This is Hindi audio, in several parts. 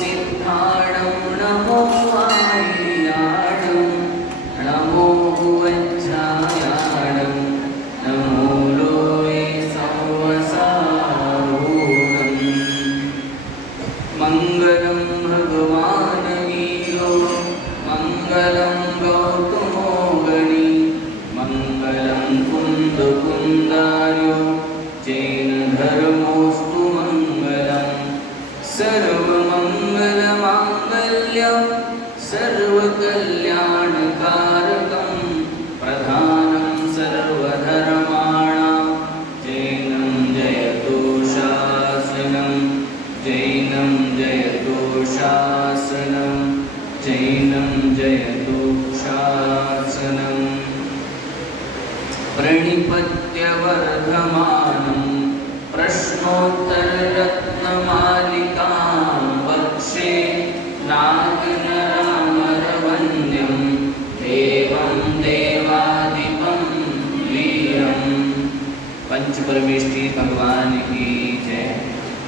सिद्धाणं नमो आर्याणं नमो वज्रायाणं नमो लोये संवसारूढं मङ्गलं भगवान् वीरो मङ्गलं गौतमो गणी मङ्गलं कुन्दकुन्दार्यो जैन धर्मोऽस्तु मङ्गलं सर्वमङ्गलमाङ्गल्यं सर्वकल्याणकारकं प्रधानं सर्वधर्माणां जैनं जयतु शासनं जैनं जयतु शासनं जैनं जयतु शासनं प्रणिपत्यवर्धमानं प्रश्नोत्तररत्नमालिकां वक्षे नागनरमरवन्द्यं देवं देवादिपं वीरं। पंच परमेष्ठी भगवान की जय।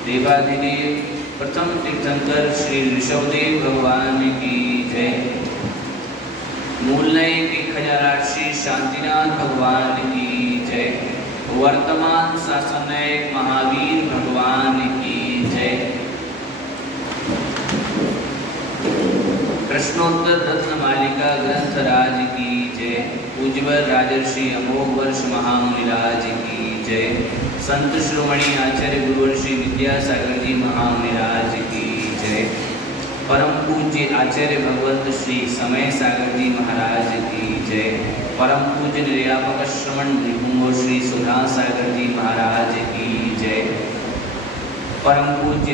देवाधिदेव प्रथम तीर्थंकर श्री ऋषभदेव भगवान की जय। मूलनय के खजाराश्री शांतिनाथ भगवान की जय। वर्तमान शासननायक महावीर भगवान की जय। प्रश्नोत्तर रत्नमालिका ग्रंथराज की जय। पूज्यवर राजर्षि अमोघ वर्ष महामुनिराज की जय। संत शिरोमणि आचार्य गुरुवर्षि विद्यासागर जी महामुनिराज की जय। परम पूज्य आचार्य भगवत श्री समय सागर जी महाराज की जय। परम पूज्य निर्यापक श्रवण निपुंगो श्री सुधा सागर जी महाराज की जय। परम पूज्य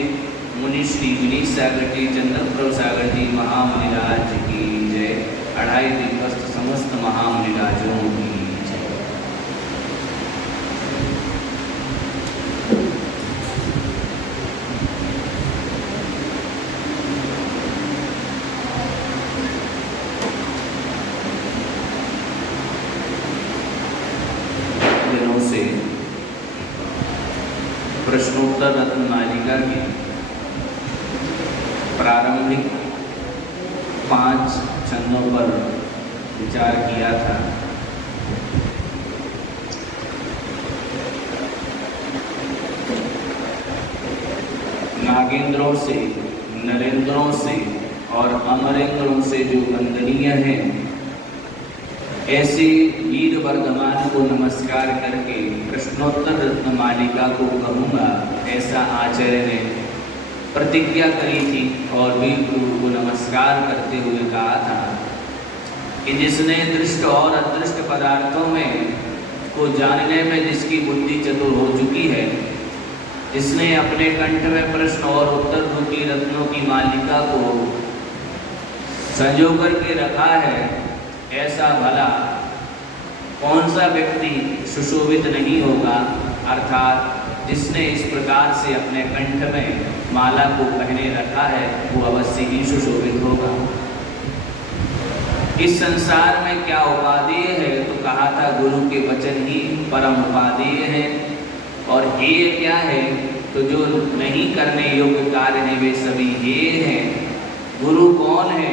मुनि श्री विनीत सागर जी चंद्रप्रभ सागर जी महामुनिराज की जय। अढ़ाई दिवस्त समस्त महामुनिराजों की जय। से प्रश्नोत्तर रत्नमालिका की प्रारंभिक 5 छंदों पर विचार किया था। नागेंद्रों से, नरेंद्रों से और अमरेंद्रों से जो वंदनीय हैं, ऐसे वीर वर्धमान को नमस्कार करके प्रश्नोत्तर रत्नमालिका को कहूँगा, ऐसा आचार्य ने प्रतिज्ञा करी थी। और वीर गुरु को नमस्कार करते हुए कहा था कि जिसने दृष्ट और अदृष्ट पदार्थों में को जानने में जिसकी बुद्धि चतुर हो चुकी है, जिसने अपने कंठ में प्रश्न और उत्तर रूपी रत्नों की मालिका को संजो करके रखा है, ऐसा भला कौन सा व्यक्ति सुशोभित नहीं होगा। अर्थात जिसने इस प्रकार से अपने कंठ में माला को पहने रखा है, वो अवश्य ही सुशोभित होगा। इस संसार में क्या उपादेय है, तो कहा था गुरु के वचन ही परम उपादेय है। और हेय क्या है, तो जो नहीं करने योग्य कार्य है वे सभी हेय हैं। गुरु कौन है,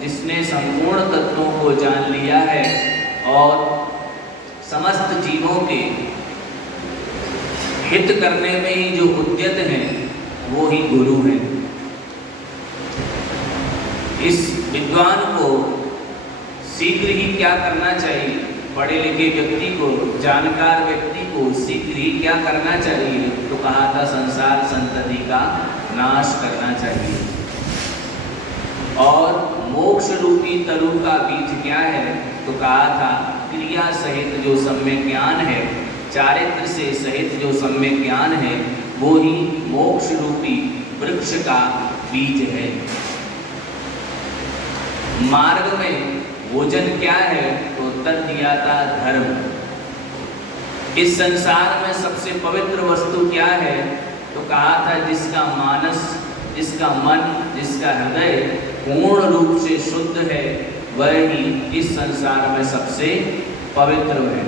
जिसने संपूर्ण तत्वों को जान लिया है और समस्त जीवों के हित करने में ही जो उद्यत हैं, वो ही गुरु हैं। इस विद्वान को शीघ्र ही क्या करना चाहिए, पढ़े लिखे व्यक्ति को, जानकार व्यक्ति को शीघ्र ही क्या करना चाहिए, तो कहा था संसार संतति का नाश करना चाहिए। और मोक्ष रूपी तरु का बीज क्या है, तो कहा था क्रिया सहित जो सम्यक ज्ञान है, चारित्र से सहित जो सम्यक ज्ञान है, वो ही मोक्ष रूपी वृक्ष का बीज है। मार्ग में भोजन क्या है, तो उत्तर दिया था धर्म। इस संसार में सबसे पवित्र वस्तु क्या है, तो कहा था जिसका मानस, जिसका मन, जिसका हृदय पूर्ण रूप से शुद्ध है, वह ही इस संसार में सबसे पवित्र है।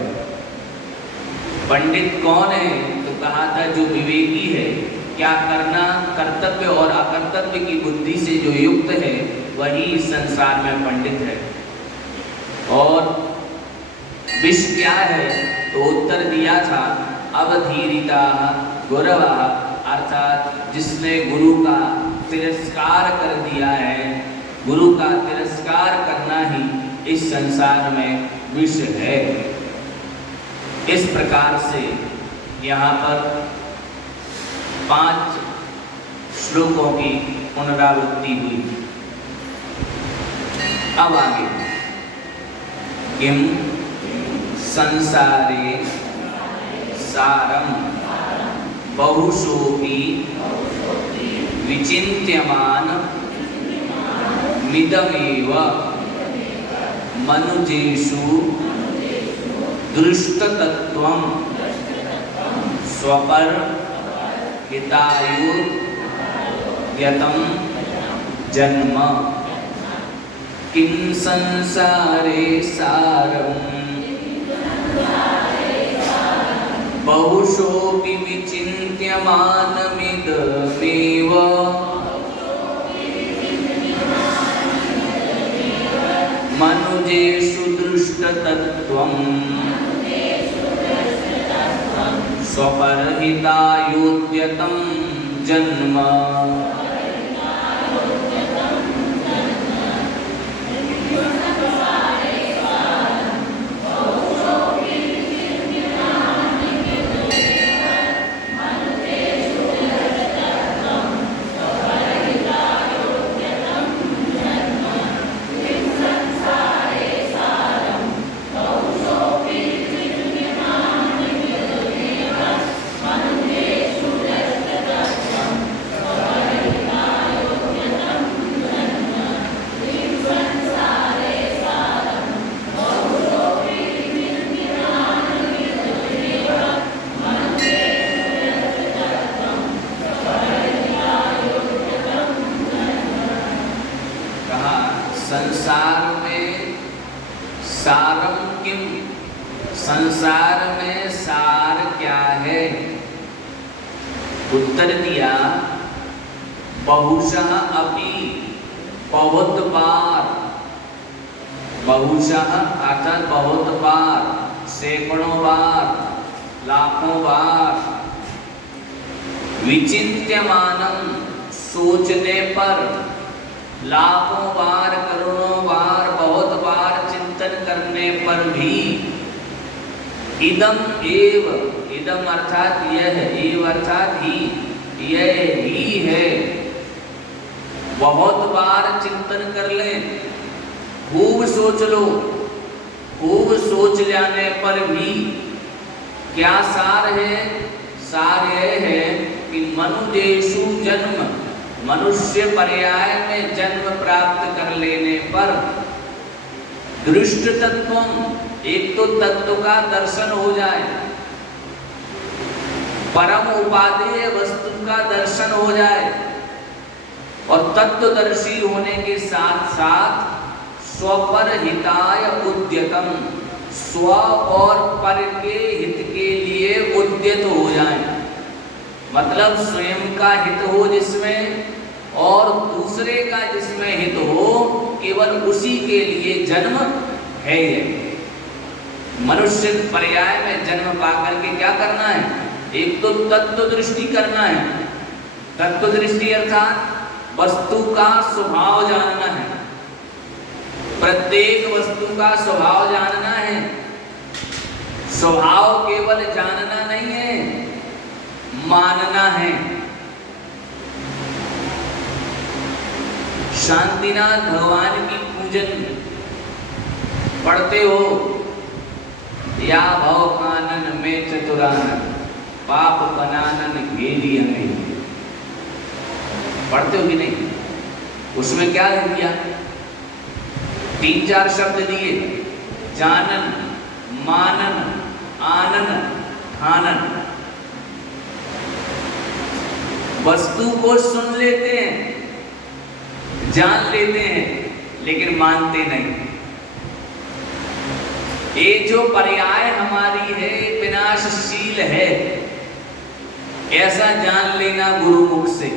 पंडित कौन है, तो कहा था जो विवेकी है, क्या करना, कर्तव्य और अकर्तव्य की बुद्धि से जो युक्त है वही इस संसार में पंडित है। और विष क्या है, तो उत्तर दिया था अवधीरिता गुरवा, अर्थात जिसने गुरु का तिरस्कार कर दिया है। गुरु का तिरस्कार करना ही इस संसार में विष है। इस प्रकार से यहाँ पर 5 श्लोकों की पुनरावृत्ति हुई। अब आगे, किम संसारे सारम बहुशोपि विचिन्त्यमान मिदमेव मनुजेषु दृष्टतत्वं स्वपर हितायुर्यतं जन्म। किं संसारे सारं बहुशोऽपि विचिन्त्यमानमिदमेव मनुजेषु दृष्टतत्वं स्वपरहितायुद्यतं जन्म। संसार में सारम किम, संसार में सार क्या है? उत्तर दिया बहुशः अपि, बहुत बार। बहुशः अर्थात बहुत बार, सैकड़ों बार, लाखों बार। विचिन्त्यमानम, सोचने पर, लाखों बार, करोड़ों बार, बहुत बार चिंतन करने पर भी इदम एव, इदम अर्थात यह, एव अर्थात ही, यह ही है। बहुत बार चिंतन कर लें, खूब सोच लो, खूब सोच जाने पर भी क्या सार है? सार यह है कि मनुजेषु जन्म, मनुष्य पर्याय में जन्म प्राप्त कर लेने पर दृष्ट तत्वम, एक तो तत्व का दर्शन हो जाए, परम उपादेय वस्तु का दर्शन हो जाए, और तत्वदर्शी होने के साथ साथ स्वपर हिताय उद्यतम, स्व और पर के हित के लिए उद्यत हो जाए। मतलब स्वयं का हित हो जिसमें और दूसरे का जिसमें हित हो, केवल उसी के लिए जन्म है। ये मनुष्य पर्याय में जन्म पाकर के क्या करना है? एक तो तत्व दृष्टि करना है। तत्व दृष्टि अर्थात वस्तु का स्वभाव जानना है, प्रत्येक वस्तु का स्वभाव जानना है। स्वभाव केवल जानना नहीं है, मानना है। शांतिनाथ भगवान की पूजन पढ़ते हो, या भव कानन में चतुरानन पाप बनानन घेरी हमें, पढ़ते हो कि नहीं? उसमें क्या दिया? 3-4 शब्द दिए, जानन, मानन, आनन, ठानन। वस्तु को सुन लेते हैं, जान लेते हैं, लेकिन मानते नहीं। ये जो पर्याय हमारी है, विनाशशील है, ऐसा जान लेना गुरुमुख से।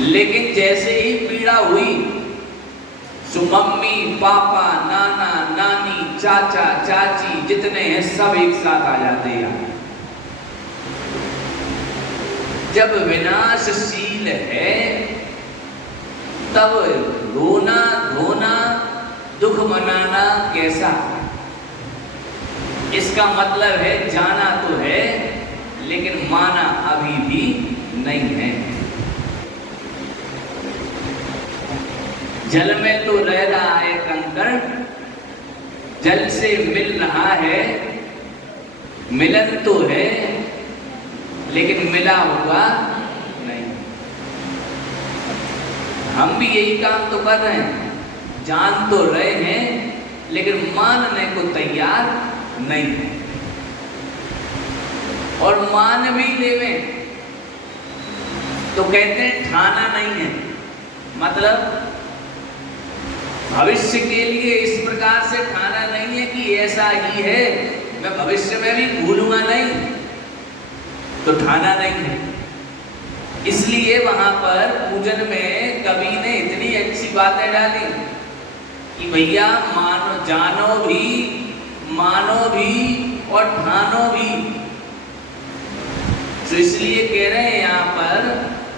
लेकिन जैसे ही पीड़ा हुई तो मम्मी पापा नाना नानी चाचा चाची जितने हैं सब एक साथ आ जाते हैं। जब विनाशशील है तब रोना धोना दुख मनाना कैसा? इसका मतलब है जाना तो है लेकिन माना अभी भी नहीं है। जल में तो रह रहा है कंकड़, जल से मिल रहा है, मिलन तो है लेकिन मिला हुआ नहीं। हम भी यही काम तो कर रहे हैं, जान तो रहे हैं लेकिन मानने को तैयार नहीं है। और मान भी लेवे तो कहते हैं ठाना नहीं है, मतलब भविष्य के लिए इस प्रकार से ठाना नहीं है कि ऐसा ही है, मैं भविष्य में भी भूलूंगा नहीं, तो ठाना नहीं है। इसलिए वहां पर पूजन में कवि ने इतनी अच्छी बातें डाली कि भैया मानो, जानो भी, मानो भी और ठानो भी। तो इसलिए कह रहे हैं यहाँ पर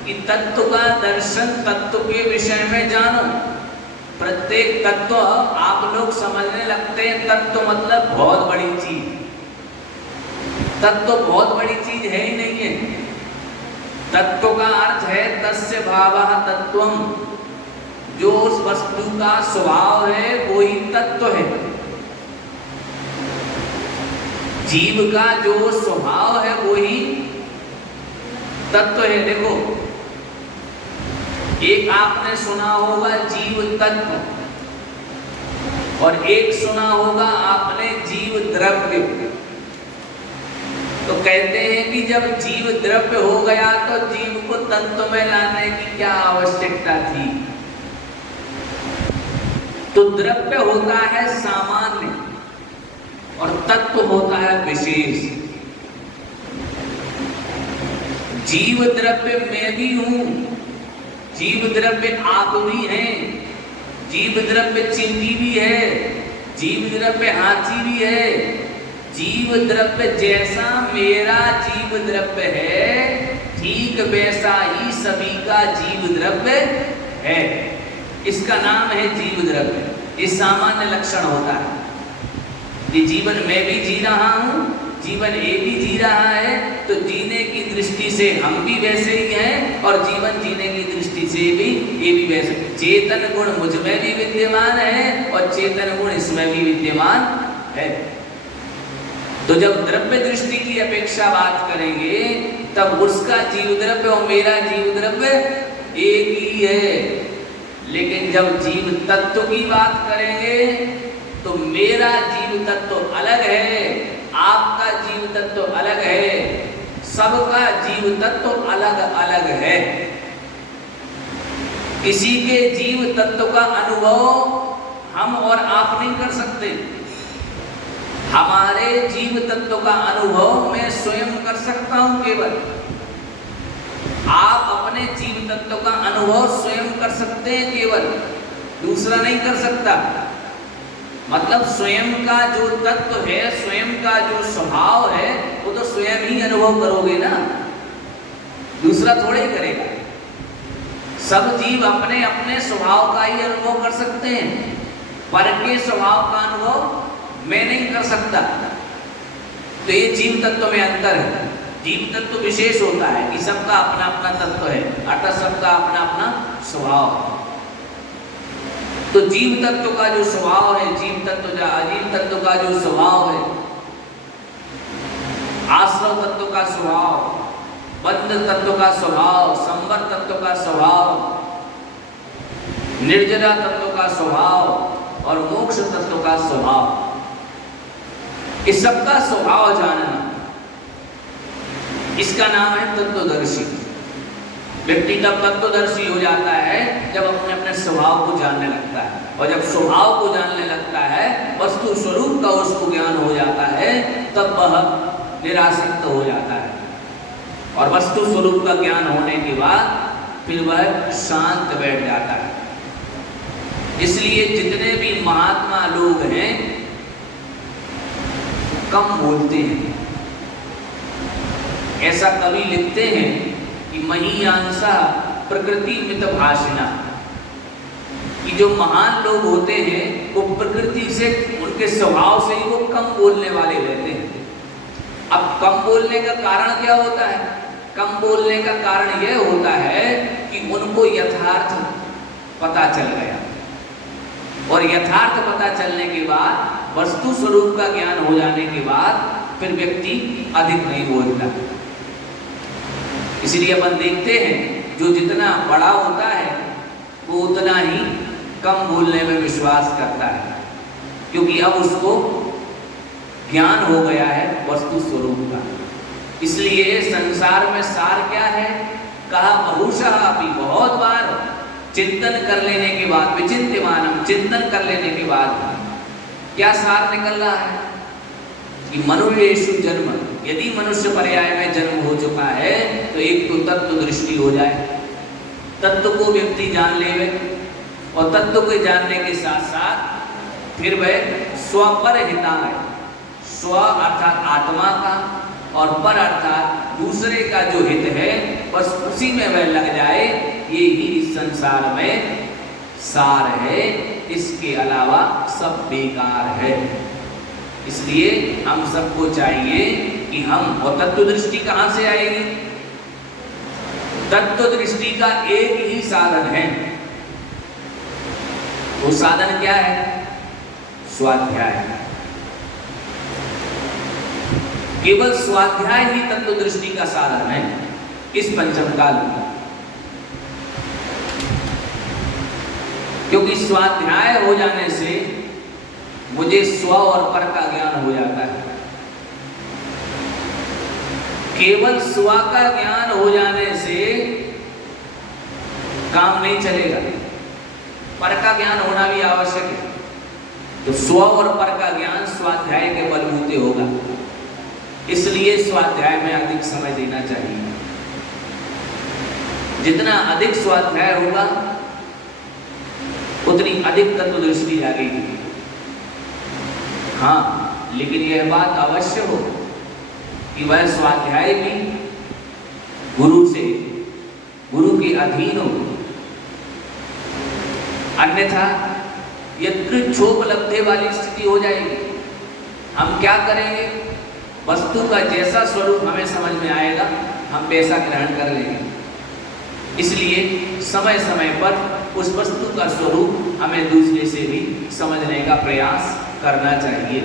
कि तत्व का दर्शन तत्व के विषय में जानो। प्रत्येक तत्व आप लोग समझने लगते हैं, तत्व मतलब बहुत बड़ी चीज। तत्व बहुत बड़ी चीज है ही नहीं है। तत्व का अर्थ है तस्य भावः तत्वम, जो उस वस्तु का स्वभाव है वो ही तत्व है। जीव का जो स्वभाव है वो ही तत्व है। देखो, एक आपने सुना होगा जीव तत्व और एक सुना होगा आपने जीव द्रव्य। तो कहते हैं कि जब जीव द्रव्य हो गया तो जीव को तत्व में लाने की क्या आवश्यकता थी? तो द्रव्य होता है सामान्य और तत्व होता है विशेष। जीव द्रव्य मैं भी हूं, जीव द्रव्य आप भी हैं, जीव द्रव्य चिंटी भी है, जीव द्रव्य हाथी भी है। जीव द्रव्य जैसा मेरा जीव द्रव्य है ठीक वैसा ही सभी का जीव द्रव्य है। इसका नाम है जीव द्रव्य। ये सामान्य लक्षण होता है। ये जीवन मैं भी जी रहा हूं, जीवन ये भी जी रहा है, तो जीने की दृष्टि से हम भी वैसे ही हैं और जीवन जीने की दृष्टि से भी ये भी वैसे। चेतन गुण मुझ में भी विद्यमान है और चेतन गुण इसमें भी विद्यमान है। तो जब द्रव्य दृष्टि की अपेक्षा बात करेंगे तब उसका जीव द्रव्य और मेरा जीव द्रव्य एक ही है। लेकिन जब जीव तत्व की बात करेंगे तो मेरा जीव तत्व अलग है, आपका जीव तत्व अलग है, सबका जीव तत्व अलग अलग है। किसी के जीव तत्व का अनुभव हम और आप नहीं कर सकते। हमारे जीव तत्व का अनुभव मैं स्वयं कर सकता हूं केवल। आप अपने जीव तत्व का अनुभव स्वयं कर सकते हैं केवल, दूसरा नहीं कर सकता। मतलब स्वयं का जो तत्व है, स्वयं का जो स्वभाव है, वो तो स्वयं ही अनुभव करोगे ना, दूसरा थोड़े ही करेगा। सब जीव अपने अपने स्वभाव का ही अनुभव कर सकते हैं, पर के स्वभाव का अनुभव मैं नहीं कर सकता। तो ये जीव तत्व में अंतर है। जीव तत्व विशेष होता है कि सबका अपना अपना तत्व है, अर्थात सबका अपना अपना स्वभाव है। तो जीव तत्व का जो स्वभाव है, जीव तत्व का जो स्वभाव है, आश्रव तत्व का स्वभाव, बद्ध तत्व का स्वभाव, संवर तत्व का स्वभाव, निर्जरा तत्व का स्वभाव और मोक्ष तत्व का स्वभाव, इस सबका स्वभाव जानना, इसका नाम है तत्वदर्शी। व्यक्ति तब तत्वदर्शी हो जाता है जब अपने अपने स्वभाव को जानने लगता है, और जब स्वभाव को जानने लगता है, वस्तु स्वरूप का उसको ज्ञान हो जाता है, तब वह निरासक्त हो जाता है। और वस्तु स्वरूप का ज्ञान होने के बाद फिर वह शांत बैठ जाता है। इसलिए जितने भी महात्मा लोग हैं कम बोलते हैं। ऐसा कवि लिखते हैं कि महीयांसा प्रकृति मित भाषिणा, कि जो महान लोग होते हैं वो प्रकृति से, उनके स्वभाव से ही वो कम बोलने वाले रहते हैं। अब कम बोलने का कारण क्या होता है? कम बोलने का कारण यह होता है कि उनको यथार्थ पता चल गया, और यथार्थ पता चलने के बाद, वस्तु स्वरूप का ज्ञान हो जाने के बाद फिर व्यक्ति अधिक नहीं बोलता। इसलिए अपन देखते हैं जो जितना बड़ा होता है वो उतना ही कम बोलने में विश्वास करता है, क्योंकि अब उसको ज्ञान हो गया है वस्तु स्वरूप का। इसलिए संसार में सार क्या है? कहा बहुशः अपि, बहुत बार चिंतन कर लेने के बाद, विचिन्त्यमानम, चिंतन कर लेने के बाद क्या सार निकल रहा है कि मनुष्येषु जन्म, यदि मनुष्य पर्याय में जन्म हो चुका है तो एक तो तत्व दृष्टि हो जाए, तत्व को व्यक्ति जान ले, और तत्व को जानने के साथ साथ फिर वह स्वपर हिताय, स्व अर्थात आत्मा का और पर अर्थात दूसरे का जो हित है बस उसी में वह लग जाए। ये ही इस संसार में सार है, इसके अलावा सब बेकार है। इसलिए हम सबको चाहिए कि हम, और तत्व दृष्टि कहाँ से आएगी? तत्व दृष्टि का एक ही साधन है। वो साधन क्या है? स्वाध्याय। केवल स्वाध्याय ही तत्व दृष्टि का साधन है इस पंचम काल में, क्योंकि स्वाध्याय हो जाने से मुझे स्व और पर का ज्ञान हो जाता है। केवल स्व का ज्ञान हो जाने से काम नहीं चलेगा, पर का ज्ञान होना भी आवश्यक है। तो स्व और पर का ज्ञान स्वाध्याय के बलबूते होगा, इसलिए स्वाध्याय में अधिक समय देना चाहिए। जितना अधिक स्वाध्याय होगा उतनी अधिक तत्व दृष्टि जागेगी। हाँ, लेकिन यह बात अवश्य हो कि वह स्वाध्याय भी गुरु से, गुरु के अधीन हो, अन्यथा यत्कृच्छोपलब्धे वाली स्थिति हो जाएगी। हम क्या करेंगे? वस्तु का जैसा स्वरूप हमें समझ में आएगा हम वैसा ग्रहण कर लेंगे। इसलिए समय समय पर उस वस्तु का स्वरूप हमें दूसरे से भी समझने का प्रयास करना चाहिए।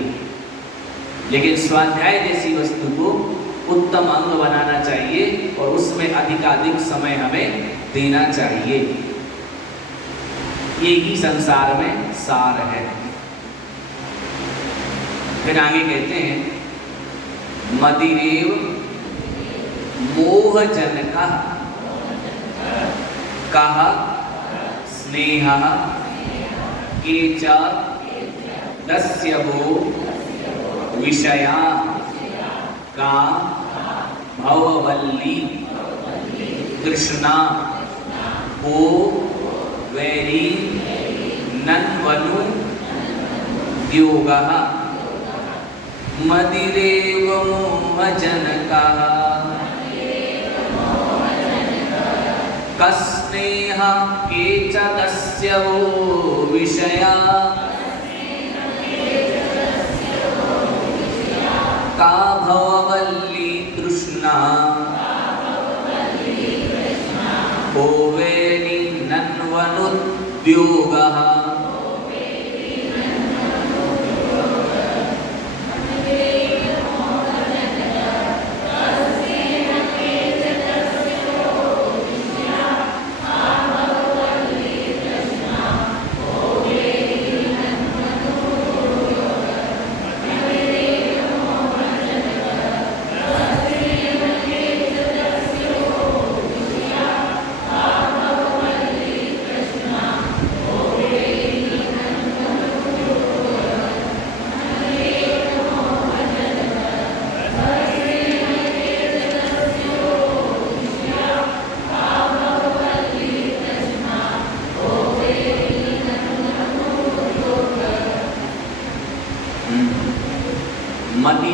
लेकिन स्वाध्याय जैसी वस्तु को उत्तम अंग बनाना चाहिए और उसमें अधिकाधिक समय हमें देना चाहिए। ये ही संसार में सार है। फिर आगे कहते हैं मदिरेव मोहजनका कः स्नेहः केच दस्यवो विषया का भववल्ली तृष्णा को वैरी नन्वनु द्योगः मदिरेव मोहजनकः कस्नेह केच दस्यवो विषया का भववल्ली तृष्णा को वैरी नन्वनुद्योगः।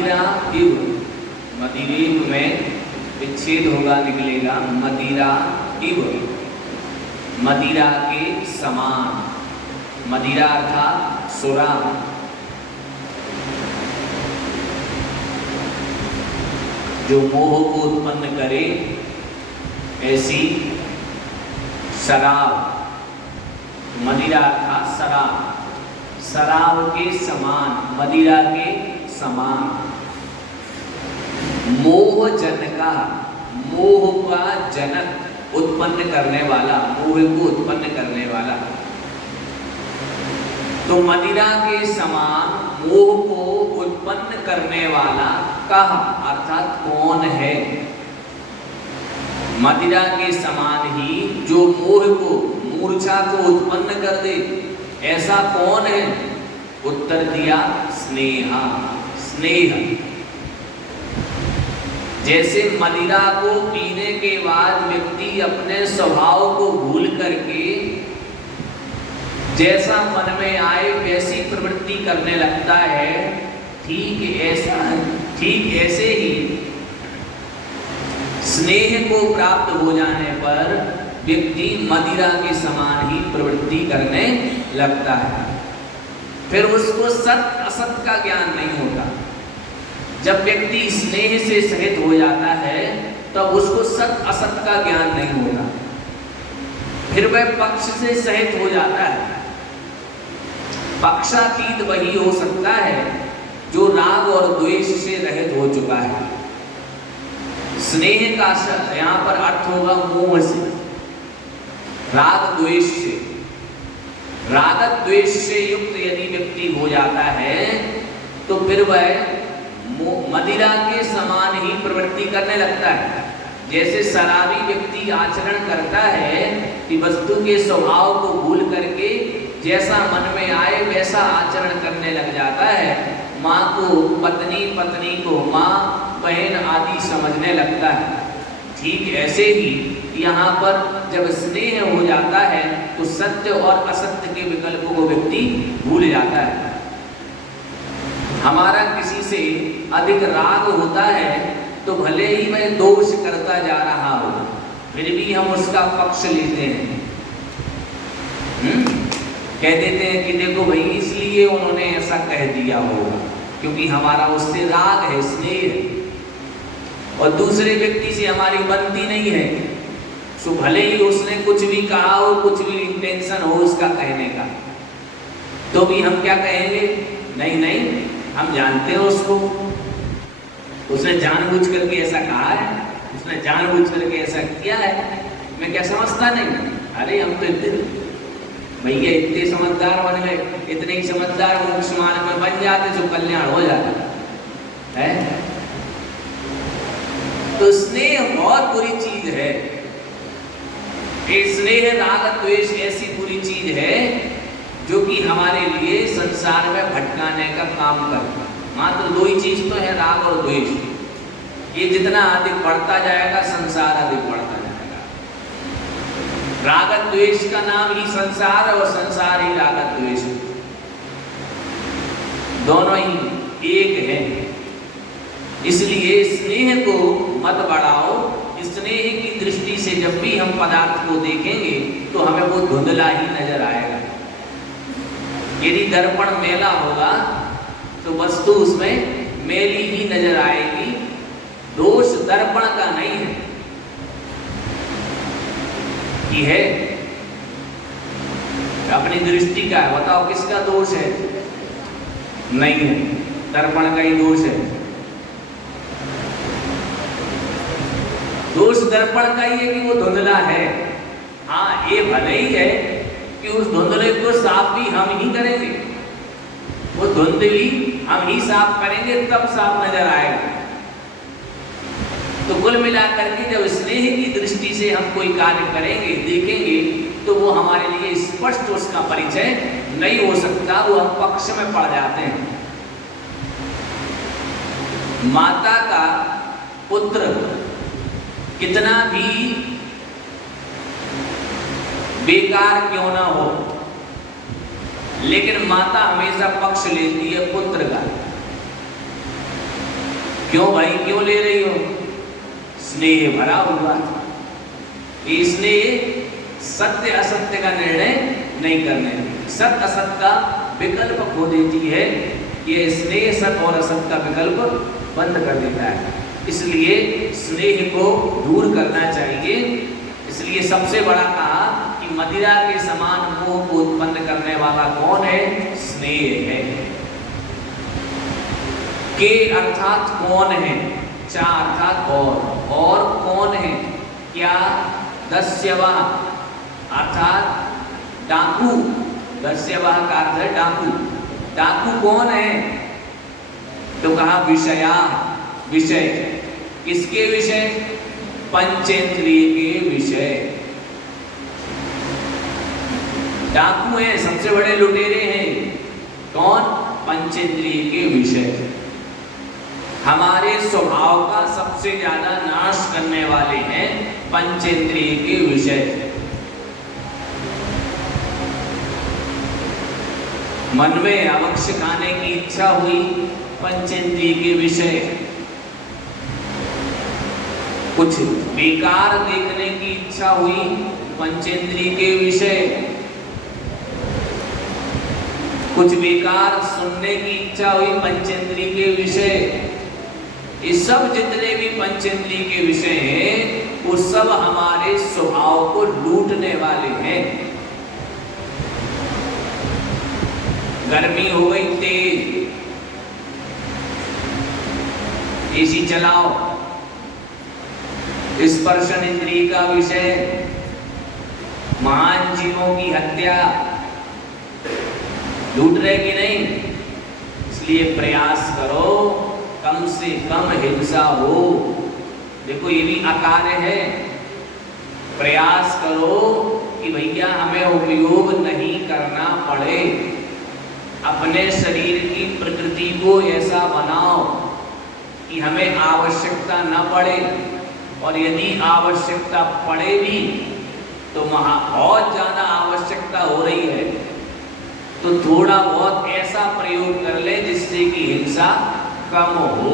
मदिरा इव, मदिरेव में विच्छेद होगा, निकलेगा मदिरा इव, मदिरा के समान। मदिरा अर्थात सुरा। जो मोह को उत्पन्न करे ऐसी शराब, मदिरा अर्थात शराब, शराब के समान, मदिरा के समान। मोह जनका, मोह का जनक, उत्पन्न करने वाला, मोह को उत्पन्न करने वाला। तो मदिरा के समान मोह को उत्पन्न करने वाला कहा, अर्थात कौन है? मदिरा के समान ही जो मोह को, मूर्छा को उत्पन्न कर दे, ऐसा कौन है? उत्तर दिया स्नेहा, स्नेह। जैसे मदिरा को पीने के बाद व्यक्ति अपने स्वभाव को भूल करके जैसा मन में आए वैसी प्रवृत्ति करने लगता है, ठीक ऐसे ही स्नेह को प्राप्त हो जाने पर व्यक्ति मदिरा के समान ही प्रवृत्ति करने लगता है। फिर उसको सत असत का ज्ञान नहीं होता। जब व्यक्ति स्नेह से सहित हो जाता है तब उसको सत असत का ज्ञान नहीं होता। फिर वह पक्ष से सहित हो जाता है। पक्षातीत वही हो सकता है जो राग और द्वेष से रहित हो चुका है। स्नेह का यहाँ पर अर्थ होगा मोह से, राग द्वेष से। राग द्वेष से युक्त यदि व्यक्ति हो जाता है तो फिर वह मदिरा के समान ही प्रवृत्ति करने लगता है। जैसे शराबी व्यक्ति आचरण करता है कि वस्तु के स्वभाव को भूल करके जैसा मन में आए वैसा आचरण करने लग जाता है। माँ को पत्नी, पत्नी को माँ, बहन आदि समझने लगता है। ठीक ऐसे ही यहाँ पर जब स्नेह हो जाता है तो सत्य और असत्य के विकल्पों को व्यक्ति भूल जाता है। हमारा किसी से अधिक राग होता है तो भले ही वह दोष करता जा रहा हो, फिर भी हम उसका पक्ष लेते हैं। कह देते हैं कि देखो भाई इसलिए उन्होंने ऐसा कह दिया होगा, क्योंकि हमारा उससे राग है, स्नेह है। और दूसरे व्यक्ति से हमारी बनती नहीं है, तो भले ही उसने कुछ भी कहा हो, कुछ भी इंटेंशन हो उसका कहने का, तो भी हम क्या कहेंगे? नहीं नहीं, हम जानते हैं उसको, उसने जानबूझ करके ऐसा कहा है, उसने जानबूझ करके ऐसा किया है, मैं क्या समझता नहीं? अरे हम तो भैया इतने समझदार बन गए, इतने ही समझदार मोक्ष मार्ग में बन जाते तो कल्याण हो जाता है। तो स्नेह बहुत बुरी चीज है। स्नेह राग द्वेष ऐसी बुरी चीज है जो कि हमारे लिए संसार में भटकाने का काम करता है। मात्र दो ही चीज तो है, राग और द्वेष। ये जितना अधिक बढ़ता जाएगा संसार अधिक बढ़ता जाएगा। राग द्वेष का नाम ही संसार और संसार ही राग द्वेष, दोनों ही एक है। इसलिए स्नेह को मत बढ़ाओ। स्नेह की दृष्टि से जब भी हम पदार्थ को देखेंगे तो हमें वो धुंधला ही नजर आएगा। यदि दर्पण मेला होगा तो वस्तु उसमें मेली ही नजर आएगी। दोष दर्पण का नहीं है कि है अपनी दृष्टि का है। बताओ किसका दोष है? नहीं है, दर्पण का ही दोष है। दोष दर्पण का ही है कि वो धुंधला है। हाँ, ये भले ही है कि उस धुंधले को साफ भी हम ही करेंगे, वो धुंधली हम ही साफ करेंगे तब साफ नजर आएगा। तो कुल मिलाकर के जब स्नेह की दृष्टि से हम कोई कार्य करेंगे, देखेंगे, तो वो हमारे लिए स्पष्ट उसका परिचय नहीं हो सकता, वो हम पक्ष में पड़ जाते हैं। माता का पुत्र कितना भी बेकार क्यों ना हो, लेकिन माता हमेशा पक्ष लेती है पुत्र का। क्यों भाई, क्यों ले रही हो? स्नेह भरा हुआ। ये स्नेह सत्य असत्य का निर्णय नहीं करने, सत्य असत्य का विकल्प खो देती है। ये स्नेह सत्य और असत्य का विकल्प बंद कर देता है। इसलिए स्नेह को दूर करना चाहिए। इसलिए सबसे बड़ा कहा कि मदिरा के समान मोह को उत्पन्न करने वाला कौन है? स्नेह है। के अर्थात कौन है, चा अर्थात और कौन है, क्या? दस्यवा अर्थात डाकू, दस्यवा का अर्थ है डाकू। डाकू कौन है? तो कहा विषया, विषय। किसके विषय? पंचेंद्रिय के विषय। डाकू हैं, सबसे बड़े लुटेरे हैं। कौन? पंचेंद्रिय के विषय। हमारे स्वभाव का सबसे ज्यादा नाश करने वाले हैं पंचेंद्रिय के विषय। मन में अवश्य खाने की इच्छा हुई, पंचेंद्रिय के विषय। कुछ बेकार देखने की इच्छा हुई, पंचेंद्रिय के विषय। कुछ बेकार सुनने की इच्छा हुई, पंचेंद्रिय के विषय। ये सब जितने भी पंचेंद्रिय के विषय हैं वो सब हमारे स्वभाव को लूटने वाले हैं। गर्मी हो गई तेज, एसी चलाओ, स्पर्शन इंद्रिय का विषय। महान जीवों की हत्या लूट रहे कि नहीं? इसलिए प्रयास करो कम से कम हिंसा हो। देखो ये भी अकार्य है। प्रयास करो कि भैया हमें उपयोग नहीं करना पड़े। अपने शरीर की प्रकृति को ऐसा बनाओ कि हमें आवश्यकता न पड़े, और यदि आवश्यकता पड़े भी तो बहुत ज्यादा आवश्यकता हो रही है तो थोड़ा बहुत ऐसा प्रयोग कर ले जिससे कि हिंसा कम हो।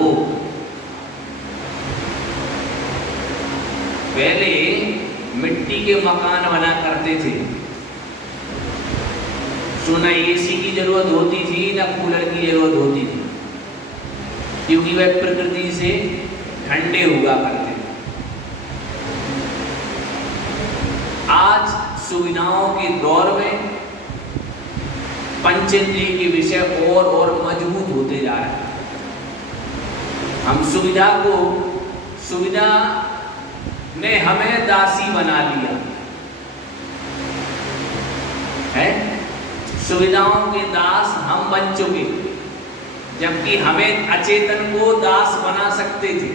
पहले मिट्टी के मकान बना करते थे, तो न एसी की जरूरत होती थी न कूलर की जरूरत होती थी, क्योंकि वह प्रकृति से ठंडे हुआ करते थे। आज सुविधाओं के दौर में पंचेंद्रिय के विषय और मजबूत होते जा रहे हैं। हम सुविधा ने हमें दासी बना लिया है। सुविधाओं के दास हम बन चुके, जबकि हमें अचेतन को दास बना सकते थे,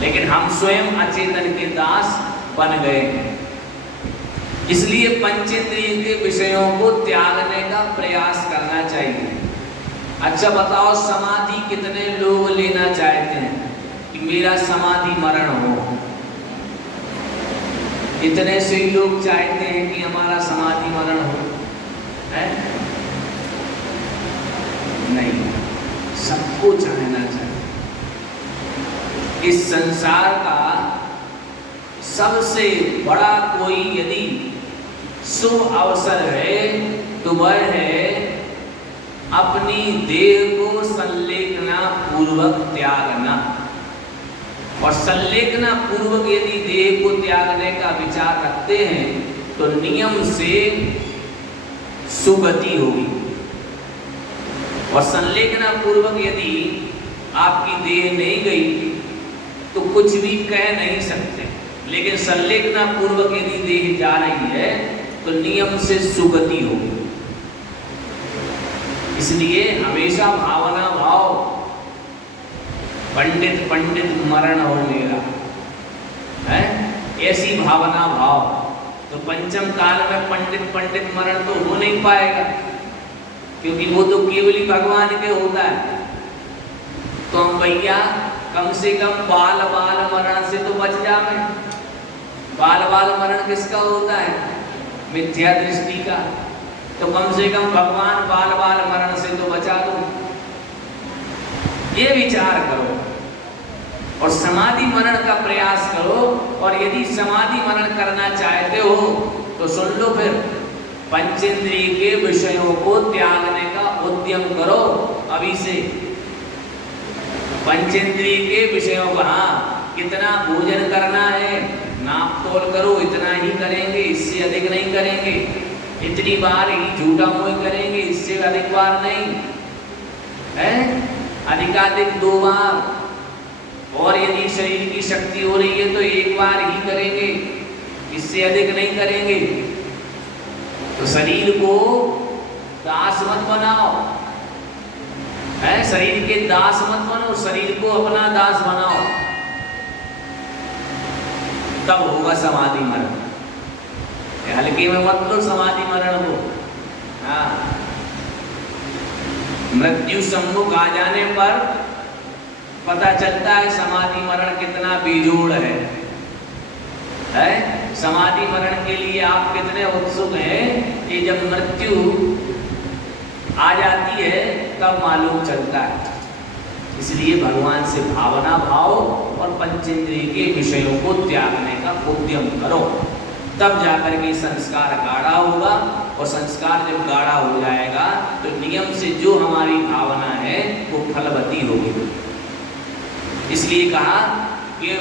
लेकिन हम स्वयं अचेतन के दास बन गए हैं। इसलिए पंचेंद्रिय के विषयों को त्यागने का प्रयास करना चाहिए। अच्छा बताओ, समाधि कितने लोग लेना चाहते हैं कि मेरा समाधि मरण हो? इतने से ही लोग चाहते हैं कि हमारा समाधि मरण हो है? नहीं, सबको चाहना चाहिए। इस संसार का सबसे बड़ा कोई यदि शुभ अवसर है तो वह है अपनी देह को संलेखना पूर्वक त्यागना। और संलेखना पूर्वक यदि देह को त्यागने का विचार रखते हैं तो नियम से सुगति होगी। और संलेखना पूर्वक यदि आपकी देह नहीं गई तो कुछ भी कह नहीं सकते, लेकिन संलेखना पूर्वक यदि देह जा रही है तो नियम से सुगति होगी। इसलिए हमेशा भावना भाव, पंडित पंडित मरण हो मेरा है, ऐसी भावना भाव। तो पंचम काल में पंडित पंडित मरण तो हो नहीं पाएगा, क्योंकि वो तो केवल ही भगवान के होता है। तो हम भैया कम से कम बाल बाल मरण से तो बच जाए। बाल बाल मरण किसका होता है? मिथ्या दृष्टि का। तो कम से कम भगवान बाल बाल मरण से तो बचा दो। ये विचार करो। और समाधि मरण का प्रयास करो। और यदि समाधि मरण करना चाहते हो तो सुन लो, फिर पंचेंद्रिय के विषयों को त्यागने का उद्यम करो अभी से। पंचेंद्रिय के विषयों का, हाँ, कितना भोजन करना है नाप तोल करो, इतना ही करेंगे, इससे अधिक नहीं करेंगे। इतनी बार ही झूठा मोह करेंगे, इससे अधिक बार नहीं है, अधिकाधिक 2 बार। और यदि शरीर की शक्ति हो रही है तो 1 बार ही करेंगे, इससे अधिक नहीं करेंगे। तो शरीर को दास मत बनाओ, है, शरीर के दास मत बनो, शरीर को अपना दास बनाओ, तब होगा समाधि मरण। हल्के में मत लो समाधि मरण को। हाँ, मृत्यु सम्मुख आ जाने पर पता चलता है समाधि मरण कितना बेजोड़ है। समाधि मरण के लिए आप कितने उत्सुक हैं, कि जब मृत्यु आ जाती है तब मालूम चलता है। इसलिए भगवान से भावना भाव और पंचेंद्रिय के विषयों को त्यागने का उद्यम करो, तब जाकर के संस्कार गाढ़ा होगा। और संस्कार जब गाढ़ा हो जाएगा तो नियम से जो हमारी भावना है वो फलवती होगी। इसलिए कहा कि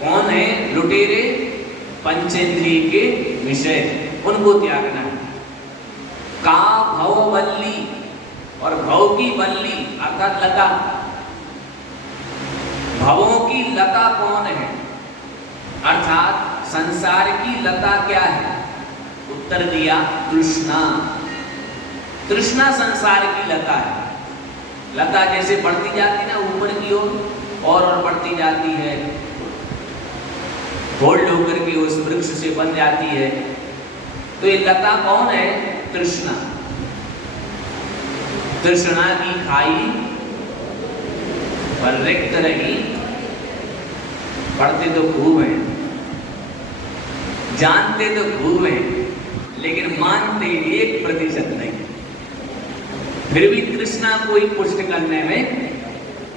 कौन है लुटेरे, पंचेंद्रिय के विषय, उनको त्यागना है। का भव बल्ली, और भव की बल्ली अर्थात लता, भवों की लता कौन है, अर्थात संसार की लता क्या है? उत्तर दिया तृष्णा। तृष्णा संसार की लता है। लता जैसे बढ़ती जाती ना ऊपर की ओर और बढ़ती जाती है, फोल्ड होकर के उस वृक्ष से बन जाती है। तो ये लता कौन है? तृष्णा। तृष्णा की खाई पर रिक्त रही, पढ़ते तो खूब है, जानते तो खूब है, लेकिन मानते 1% नहीं। फिर भी तृष्णा को ही पुष्ट करने में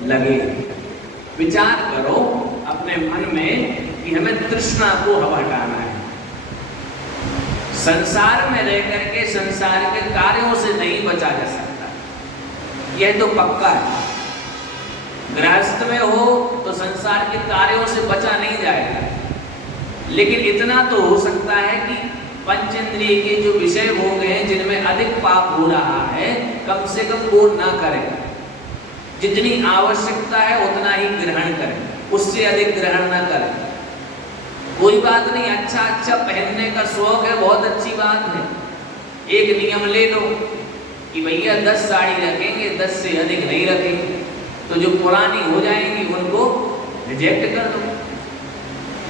लगे। विचार करो अपने मन में कि हमें तृष्णा को हटाना है। संसार में रह करके संसार के कार्यों से नहीं बचा जा सकता, यह तो पक्का है। गृहस्थ में हो तो संसार के कार्यों से बचा नहीं जाएगा, लेकिन इतना तो हो सकता है कि पंचेंद्रिय के जो विषय भोग हैं जिनमें अधिक पाप हो रहा है, कम से कम वो ना करें। जितनी आवश्यकता है उतना ही ग्रहण करें, उससे अधिक ग्रहण ना करें। कोई बात नहीं, अच्छा अच्छा पहनने का शौक है, बहुत अच्छी बात है। एक नियम ले लो कि भैया 10 साड़ी रखेंगे, 10 से अधिक नहीं रखेंगे। तो जो पुरानी हो जाएंगी उनको रिजेक्ट कर दो।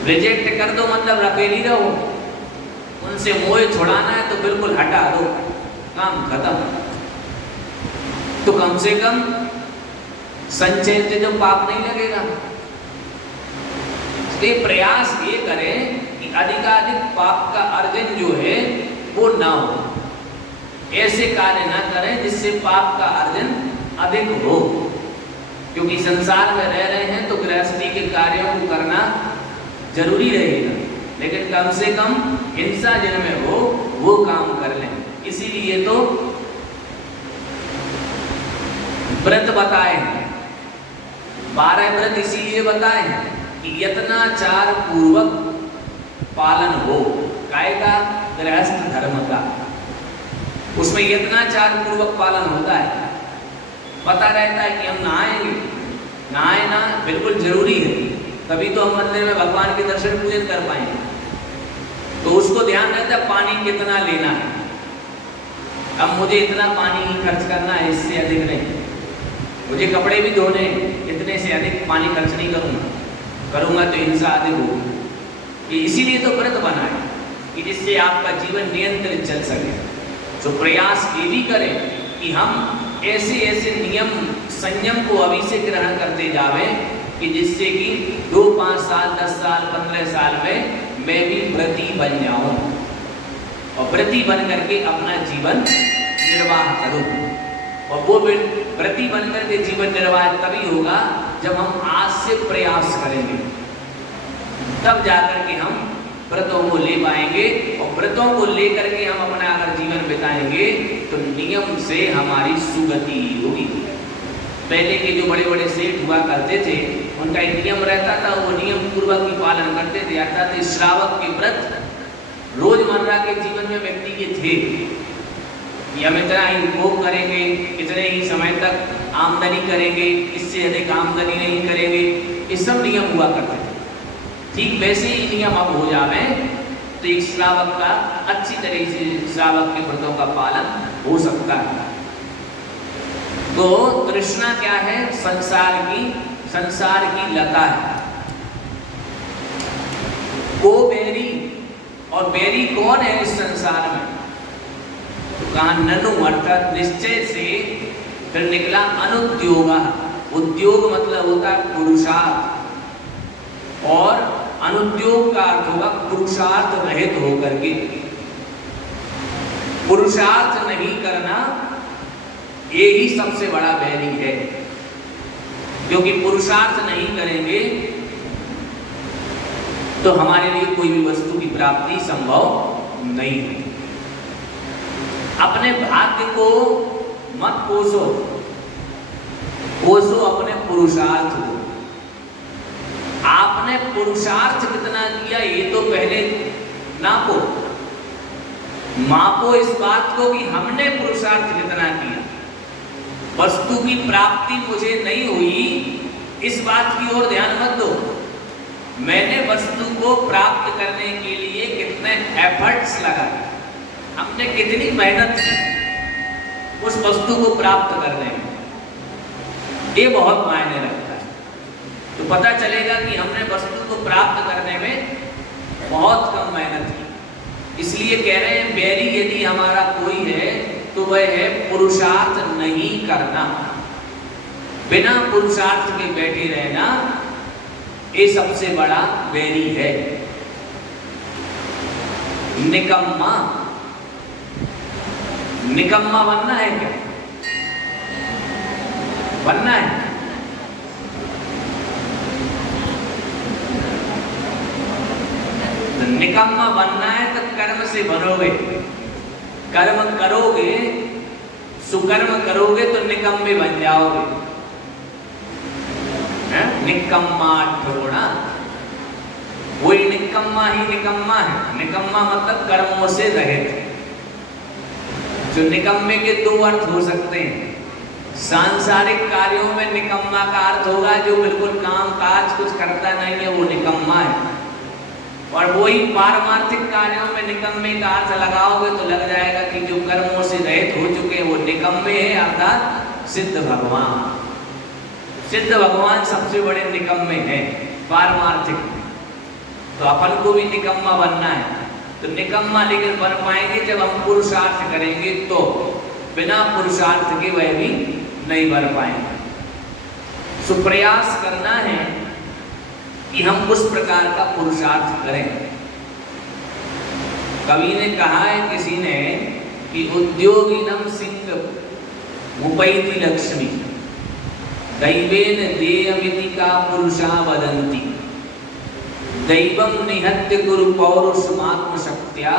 रिजेक्ट कर दो मतलब रखे नहीं रहो। उनसे मोह छुड़ाना है तो बिल्कुल हटा दो, काम खत्म। तो कम से कम संचय से जो पाप नहीं लगेगा। इसलिए प्रयास ये करें कि अधिकाधिक पाप का अर्जन जो है वो ना हो। ऐसे कार्य ना करें जिससे पाप का अर्जन अधिक हो, क्योंकि संसार में रह रहे हैं तो गृहस्थी के कार्यों को करना जरूरी रहेगा, लेकिन कम से कम हिंसा जिनमें हो वो काम कर लें। इसीलिए तो व्रत बताए हैं, 12 व्रत इसीलिए बताए हैं कि यत्नाचार पूर्वक पालन हो। काय का? गृहस्थ धर्म का। उसमें यत्नाचार पूर्वक पालन होता है। पता रहता है कि हम नहाएंगे, नहाए ना बिल्कुल जरूरी है, तभी तो हम मंदिर में भगवान के दर्शन पूजन कर पाएंगे। तो उसको ध्यान रहता है पानी कितना लेना है। अब मुझे इतना पानी ही खर्च करना है, इससे अधिक नहीं। मुझे कपड़े भी धोने, इतने से अधिक पानी खर्च नहीं करूँगा तो हिंसा अधिक होगी। इसीलिए तो व्रत बना है कि जिससे आपका जीवन नियंत्रित चल सके। तो प्रयास ये भी करें कि हम ऐसे ऐसे नियम संयम को अभी से ग्रहण करते जावें कि जिससे कि 2, 5 साल, 10 साल, 15 साल में मैं भी व्रती बन जाऊं और व्रती बन करके अपना जीवन निर्वाह करूं। और वो व्रती बन करके जीवन निर्वाह तभी होगा जब हम आज से प्रयास करेंगे तब जाकर के हम व्रतों को ले पाएंगे, और व्रतों को लेकर के हम अपना अगर जीवन बिताएंगे तो नियम से हमारी सुगति होगी। पहले के जो बड़े बड़े सेठ हुआ करते थे उनका एक नियम रहता था, वो नियम पूर्वक ही पालन करते थे। अर्थात श्रावक के व्रत रोजमर्रा के जीवन में व्यक्ति के थे कि हम इतना ही उपभोग करेंगे, इतने ही समय तक आमदनी करेंगे, इससे अधिक आमदनी नहीं करेंगे, ये सब नियम हुआ करते थे। ठीक वैसे ही नियम अब हो जावे तो एक श्रावक का अच्छी तरह से श्रावक के व्रतों का पालन हो सकता है। तो तृष्णा क्या है? संसार की लता है। को बैरी, और बैरी कौन है इस संसार में? तो कहा ननु, अर्थात निश्चय से। फिर निकला अनुद्योग। उद्योग मतलब होता है पुरुषार्थ, और अनुद्योग का अर्थ होगा पुरुषार्थ रहित होकर के। पुरुषार्थ नहीं करना ये ही सबसे बड़ा बैरी है, क्योंकि पुरुषार्थ नहीं करेंगे तो हमारे लिए कोई भी वस्तु की प्राप्ति संभव नहीं है। अपने भाग्य को मत कोसो, कोसो अपने पुरुषार्थ को। आपने पुरुषार्थ कितना किया ये तो पहले नापो, मापो इस बात को कि हमने पुरुषार्थ कितना किया। वस्तु की प्राप्ति मुझे नहीं हुई इस बात की ओर ध्यान मत दो। मैंने वस्तु को प्राप्त करने के लिए कितने एफर्ट्स लगाए, हमने कितनी मेहनत की उस वस्तु को प्राप्त करने में, ये बहुत मायने रखता है। तो पता चलेगा कि हमने वस्तु को प्राप्त करने में बहुत कम मेहनत की। इसलिए कह रहे हैं बैरी यदि हमारा कोई है तो वह है पुरुषार्थ नहीं करना। बिना पुरुषार्थ के बैठे रहना ये सबसे बड़ा बैरी है। निकम्मा, निकम्मा बनना है क्या? बनना है? तो निकम्मा बनना है तो कर्म से बनोगे। कर्म करोगे, सुकर्म करोगे तो निकम्मे बन जाओगे। निकम्मा ठोड़ा, वही निकम्मा ही निकम्मा है। निकम्मा मतलब कर्मों से रहित। जो निकम्मे के दो अर्थ हो सकते हैं। सांसारिक कार्यों में निकम्मा का अर्थ होगा जो बिल्कुल काम काज कुछ करता नहीं है, वो निकम्मा है। और वही पारमार्थिक कार्यों में निकम्मे का अर्थ लगाओगे तो लग जाएगा कि जो कर्मों से रहित हो चुके हैं वो निकम्मे हैं, अर्थात सिद्ध भगवान। सिद्ध भगवान सबसे बड़े निकम्मे हैं पारमार्थिक। तो अपन को भी निकम्मा बनना है। तो निकम्मा लेकिन बन पाएंगे जब हम पुरुषार्थ करेंगे, तो बिना पुरुषार्थ के वह भी नहीं बन पाएंगे। सो प्रयास करना है कि हम उस प्रकार का पुरुषार्थ करें। कवि ने कहा है किसी ने कि उद्योगिनम सिंह मुपैति लक्ष्मी दैवेन देयमिति का पुरुषा वदन्ति दैवम निहत्य गुरु पौरुषमात्म शक्त्या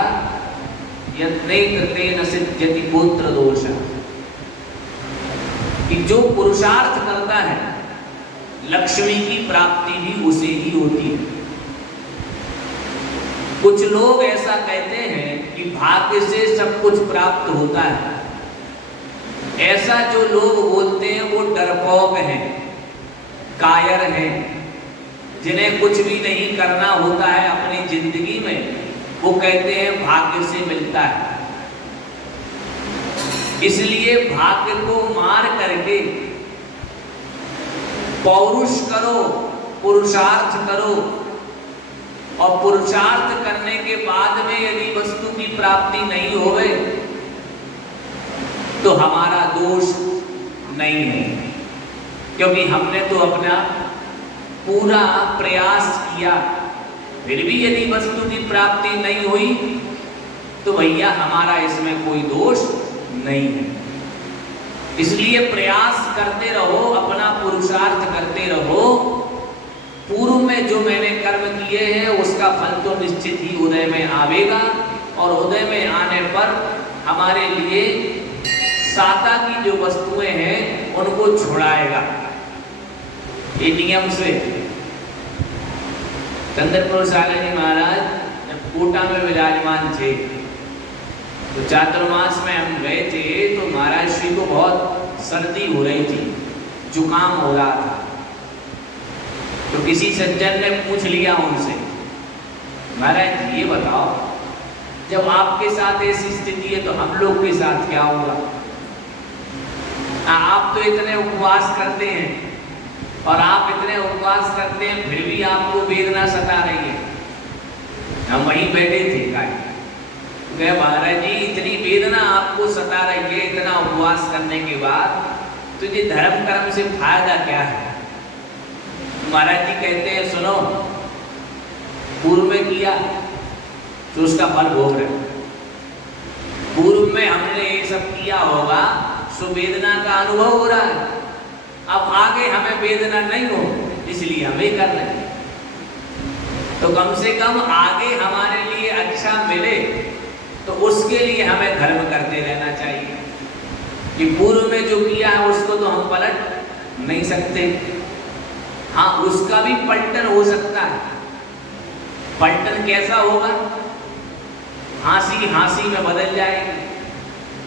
यत्नेन सिद्ध्यति पुत्र दोष। कि जो पुरुषार्थ करता है लक्ष्मी की प्राप्ति भी उसे ही होती है। कुछ लोग ऐसा कहते हैं कि भाग्य से सब कुछ प्राप्त होता है। ऐसा जो लोग बोलते हैं वो डरपोक हैं, कायर हैं, जिन्हें कुछ भी नहीं करना होता है अपनी जिंदगी में। वो कहते हैं भाग्य से मिलता है। इसलिए भाग्य को मार करके पौरुष करो, पुरुषार्थ करो, और पुरुषार्थ करने के बाद में यदि वस्तु की प्राप्ति नहीं होवे तो हमारा दोष नहीं है, क्योंकि हमने तो अपना पूरा प्रयास किया। फिर भी यदि वस्तु की प्राप्ति नहीं हुई तो भैया हमारा इसमें कोई दोष नहीं है। इसलिए प्रयास करते रहो, अपना पुरुषार्थ करते रहो। पूर्व में जो मैंने कर्म किए हैं उसका फल तो निश्चित ही उदय में आवेगा, और उदय में आने पर हमारे लिए साता की जो वस्तुएं हैं उनको छुड़ाएगा। ये नियम से चंद्रपुर सागर जी महाराज जब कोटा में विराजमान थे तो चातुर्मास में हम गए थे, तो महाराज श्री को बहुत सर्दी हो रही थी, जुकाम हो रहा था। तो किसी सज्जन ने पूछ लिया उनसे, महाराज ये बताओ, जब आपके साथ ऐसी स्थिति है तो हम लोग के साथ क्या होगा? आप तो इतने उपवास करते हैं, और आप इतने उपवास करते हैं फिर भी आपको वेदना सता रही है। हम वहीं बैठे थे, कहे महाराज जी इतनी वेदना आपको सता रही है इतना उपवास करने के बाद, तो ये धर्म कर्म से फायदा क्या है? महाराज जी कहते हैं सुनो, पूर्व में किया तो उसका फल भोग रहे। पूर्व में हमने ये सब किया होगा, सो वेदना का अनुभव हो रहा है। अब आगे हमें वेदना नहीं हो, इसलिए हम ये कर रहे हैं। तो कम से कम आगे हमारे लिए अच्छा मिले, तो उसके लिए हमें धर्म करते रहना चाहिए। कि पूर्व में जो किया है उसको तो हम पलट नहीं सकते, हाँ उसका भी पलटन हो सकता है। पलटन कैसा होगा? हंसी हंसी में बदल जाएगी।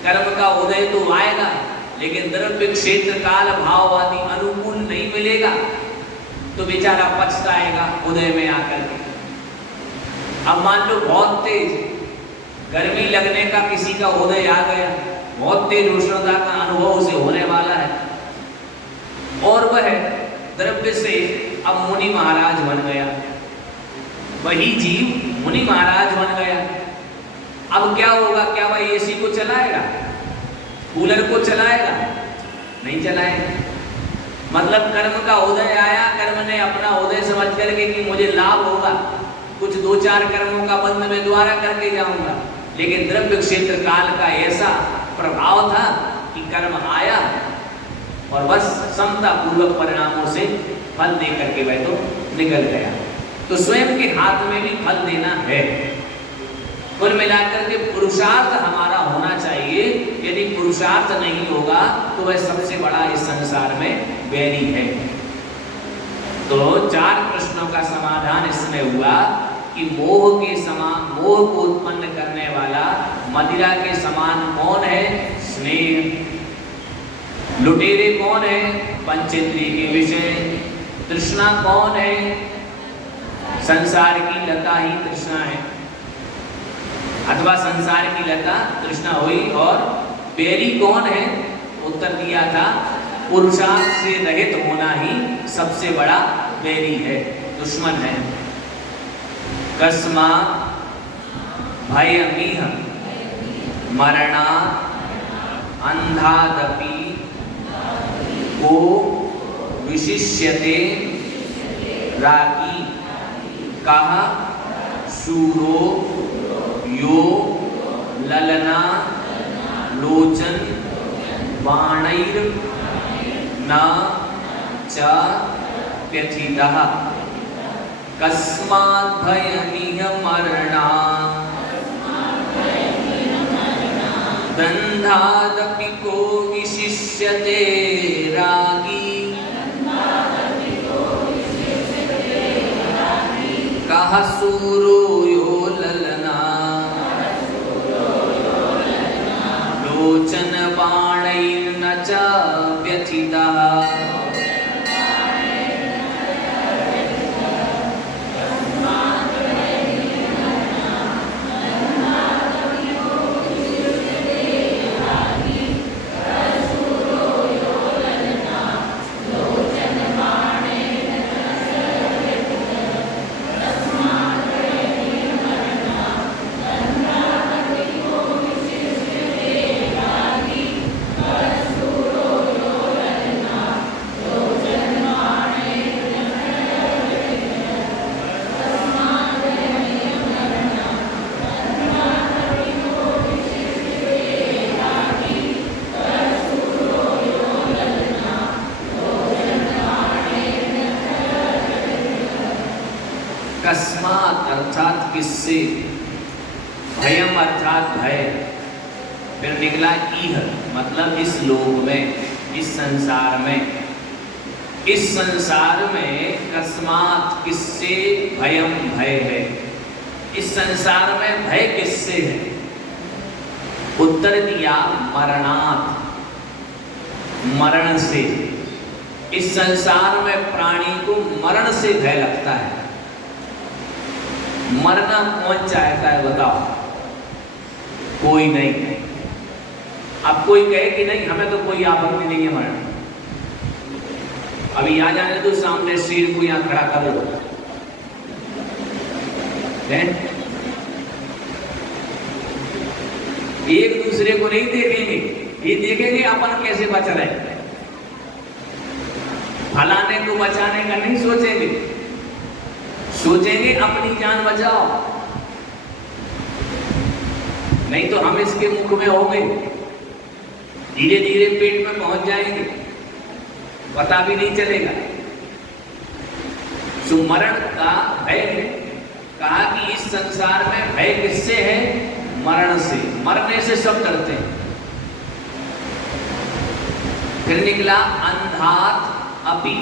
कर्म का उदय तो आएगा, लेकिन द्रव्य क्षेत्र काल भाववादी अनुकूल नहीं मिलेगा, तो बेचारा पछताएगा उदय में आकर के। अब मान लो बहुत तेज गर्मी लगने का किसी का उदय आ गया, बहुत तेज उष्णता का अनुभव उसे होने वाला है, और वह द्रव्य से अब मुनि महाराज बन गया, वही जीव मुनि महाराज बन गया। अब क्या होगा? क्या वह एसी को चलाएगा, कूलर को चलाएगा? नहीं चलाएगा। मतलब कर्म का उदय आया, कर्म ने अपना उदय समझ करके कि मुझे लाभ होगा, कुछ दो चार कर्मों का बंध में द्वारा करके जाऊंगा, लेकिन द्रव्य क्षेत्र काल का ऐसा प्रभाव था कि कर्म आया और बस समता पूर्वक परिणामों से फल दे करके वह तो निकल गया। तो स्वयं के हाथ में भी फल देना है। कुल मिलाकर के पुरुषार्थ हमारा होना चाहिए। यदि पुरुषार्थ नहीं होगा तो वह सबसे बड़ा इस संसार में बैरी है। तो 4 प्रश्नों का समाधान इसमें हुआ कि मोह के समान, मोह को उत्पन्न करने वाला मदिरा के समान कौन है? स्नेह। लुटेरे कौन है? पंचेंद्रिय के विषय। तृष्णा कौन है? संसार की लता ही तृष्णा है, अथवा संसार की लता तृष्णा हुई। और बैरी कौन है? उत्तर दिया था पुरुषार्थ से रहित होना ही सबसे बड़ा बैरी है, दुश्मन है। कस्मात् भयमिह मरणात् अंधादपि को विशिष्यते रागी कः शूरो यो ललना लोचन बाणैर न च व्यथितः। कस्मात् भयमिह मरणात् दन्धादपि को विशिष्यते रागी कः शूरो यो ललना लोचन बाणैर्न च व्यथितः। अर्थात किससे, भयम अर्थात भय, फिर निकला इह मतलब इस लोक में, इस संसार में। इस संसार में कस्मात किससे भयम भय है, इस संसार में भय किससे है? उत्तर दिया मरणात्, मरण से। इस संसार में प्राणी को मरण से भय लगता है। मरना कौन चाहता है बताओ? कोई नहीं। अब कोई कहे कि नहीं हमें तो कोई आपत्ति नहीं है मरना, अभी आ जाने तो सामने शेर को यहां खड़ा कर लो, एक दूसरे को नहीं देखेंगे, ये देखेंगे अपन कैसे बच रहे, फलाने को बचाने का नहीं सोचेंगे, सोचेंगे अपनी जान बचाओ, नहीं तो हम इसके मुख में होंगे, धीरे धीरे पेट में पहुंच जाएंगे, पता भी नहीं चलेगा। सुमरण का भय कहा कि इस संसार में भय किससे है? मरण से, मरने से सब डरते हैं। फिर निकला अंधात अपि,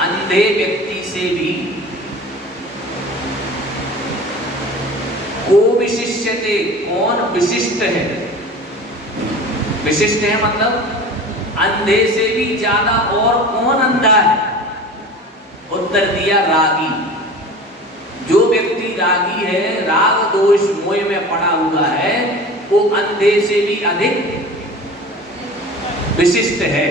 अंधे व्यक्ति से भी। को विशिष्यते, कौन विशिष्ट है? विशिष्ट है मतलब अंधे से भी ज्यादा और कौन अंधा है? उत्तर दिया रागी। जो व्यक्ति रागी है, राग दोष मोह में पड़ा हुआ है, वो अंधे से भी अधिक विशिष्ट है।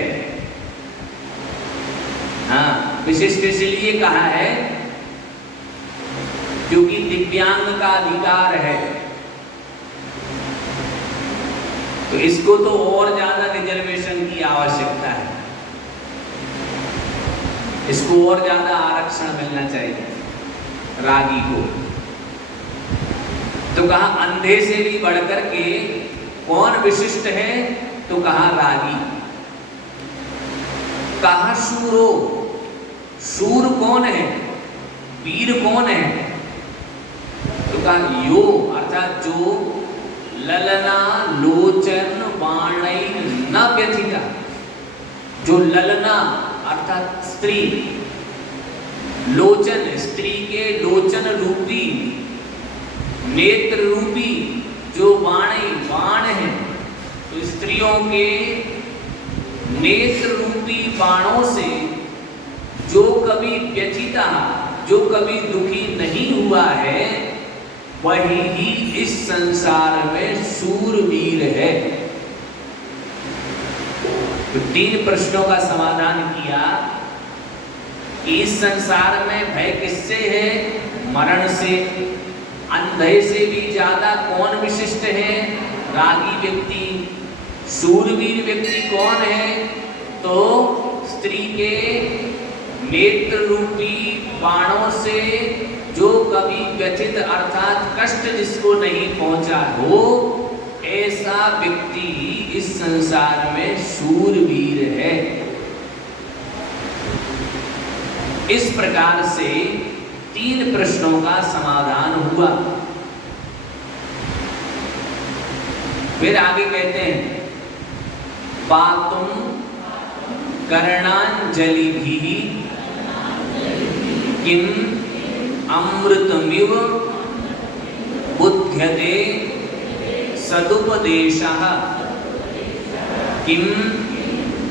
हाँ, विशिष्ट इसलिए कहा है क्योंकि दिव्यांग का अधिकार है, तो इसको तो और ज्यादा रिजर्वेशन की आवश्यकता है, इसको और ज्यादा आरक्षण मिलना चाहिए रागी को। तो कहा अंधे से भी बढ़कर के कौन विशिष्ट है? तो कहा रागी। कहा शूरो, शूर कौन है? वीर कौन है? तो कहा यो अर्थात जो ललना लोचन बाणै न व्यथिता, जो ललना अर्थात स्त्री, लोचन स्त्री के लोचन रूपी, नेत्र रूपी जो बाणे बाण है, तो स्त्रियों के नेत्र रूपी बाणों से जो कभी व्यथिता, जो कभी दुखी नहीं हुआ है, वही ही इस संसार में शूरवीर है। तो 3 प्रश्नों का समाधान किया कि इस संसार में भय किससे है? मरण से। अंधे से भी ज्यादा कौन विशिष्ट है? रागी व्यक्ति। शूरवीर व्यक्ति कौन है? तो स्त्री के नेत्र रूपी बाणों से जो कभी व्यथित अर्थात कष्ट जिसको नहीं पहुंचा हो, ऐसा व्यक्ति इस संसार में शूरवीर है। इस प्रकार से 3 प्रश्नों का समाधान हुआ। फिर आगे कहते हैं पातुम कर्णांजलिभिः किम अमृतमिव बुध्यते सदुपदेशः किम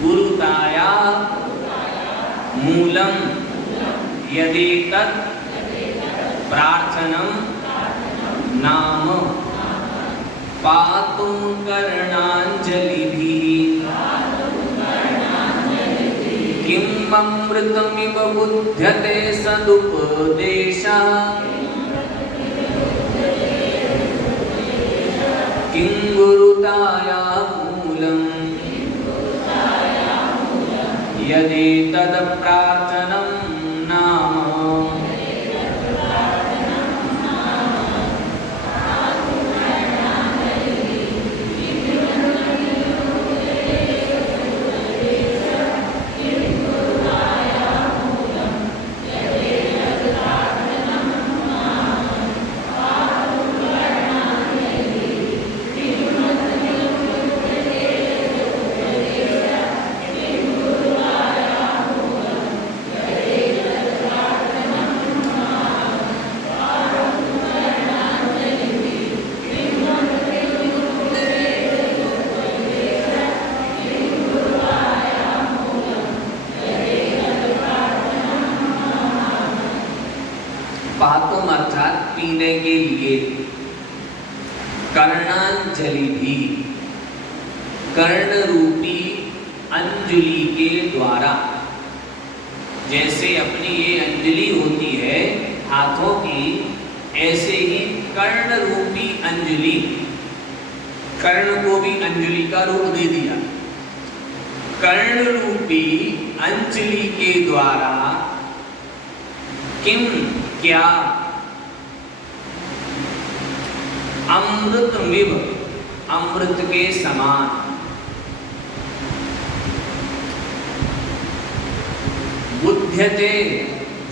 गुरुताया मूलम यदि तत् प्रार्थनं नाम पातुं कर्णांजलिभिः किम अमृतमिव बुध्यते सदुपदेशः किं गुरुताया मूलम् यदि तत् प्रार्थनं नाम। जली भी कर्ण रूपी अंजलि के द्वारा, जैसे अपनी ये अंजलि होती है हाथों की, ऐसे ही कर्ण रूपी अंजलि, कर्ण को भी अंजलि का रूप दे दिया, कर्ण रूपी अंजलि के द्वारा किम क्या अमृतमिव अमृत के समान बुध्यते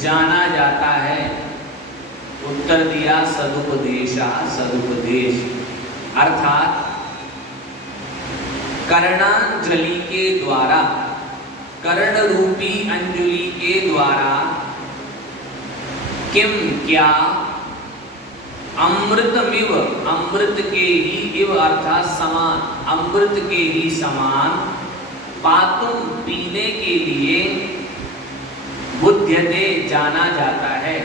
जाना जाता है। उत्तर दिया सदुपदेशा, सदुपदेश अर्थात कर्णांजलि के द्वारा, कर्ण रूपी अंजलि के द्वारा किम क्या अमृतमिव अमृत के ही, इव अर्थात समान, अमृत के ही समान, पातुम पीने के लिए, बुध्यते जाना जाता है।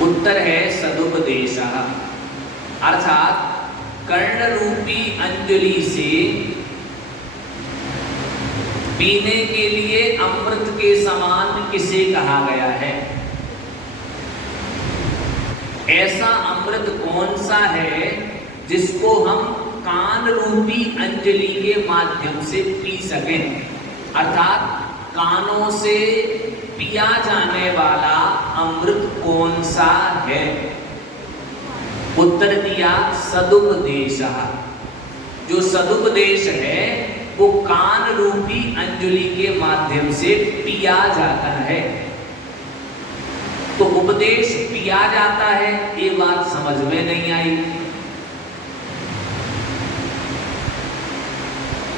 उत्तर है सदुपदेशः अर्थात कर्ण रूपी अंजलि से पीने के लिए अमृत के समान किसे कहा गया है? ऐसा अमृत कौन सा है जिसको हम कान रूपी अंजलि के माध्यम से पी सकें, अर्थात कानों से पिया जाने वाला अमृत कौन सा है? उत्तर दिया सदुपदेश। जो सदुपदेश है वो कान रूपी अंजलि के माध्यम से पिया जाता है। तो उपदेश पिया जाता है, ये बात समझ में नहीं आई।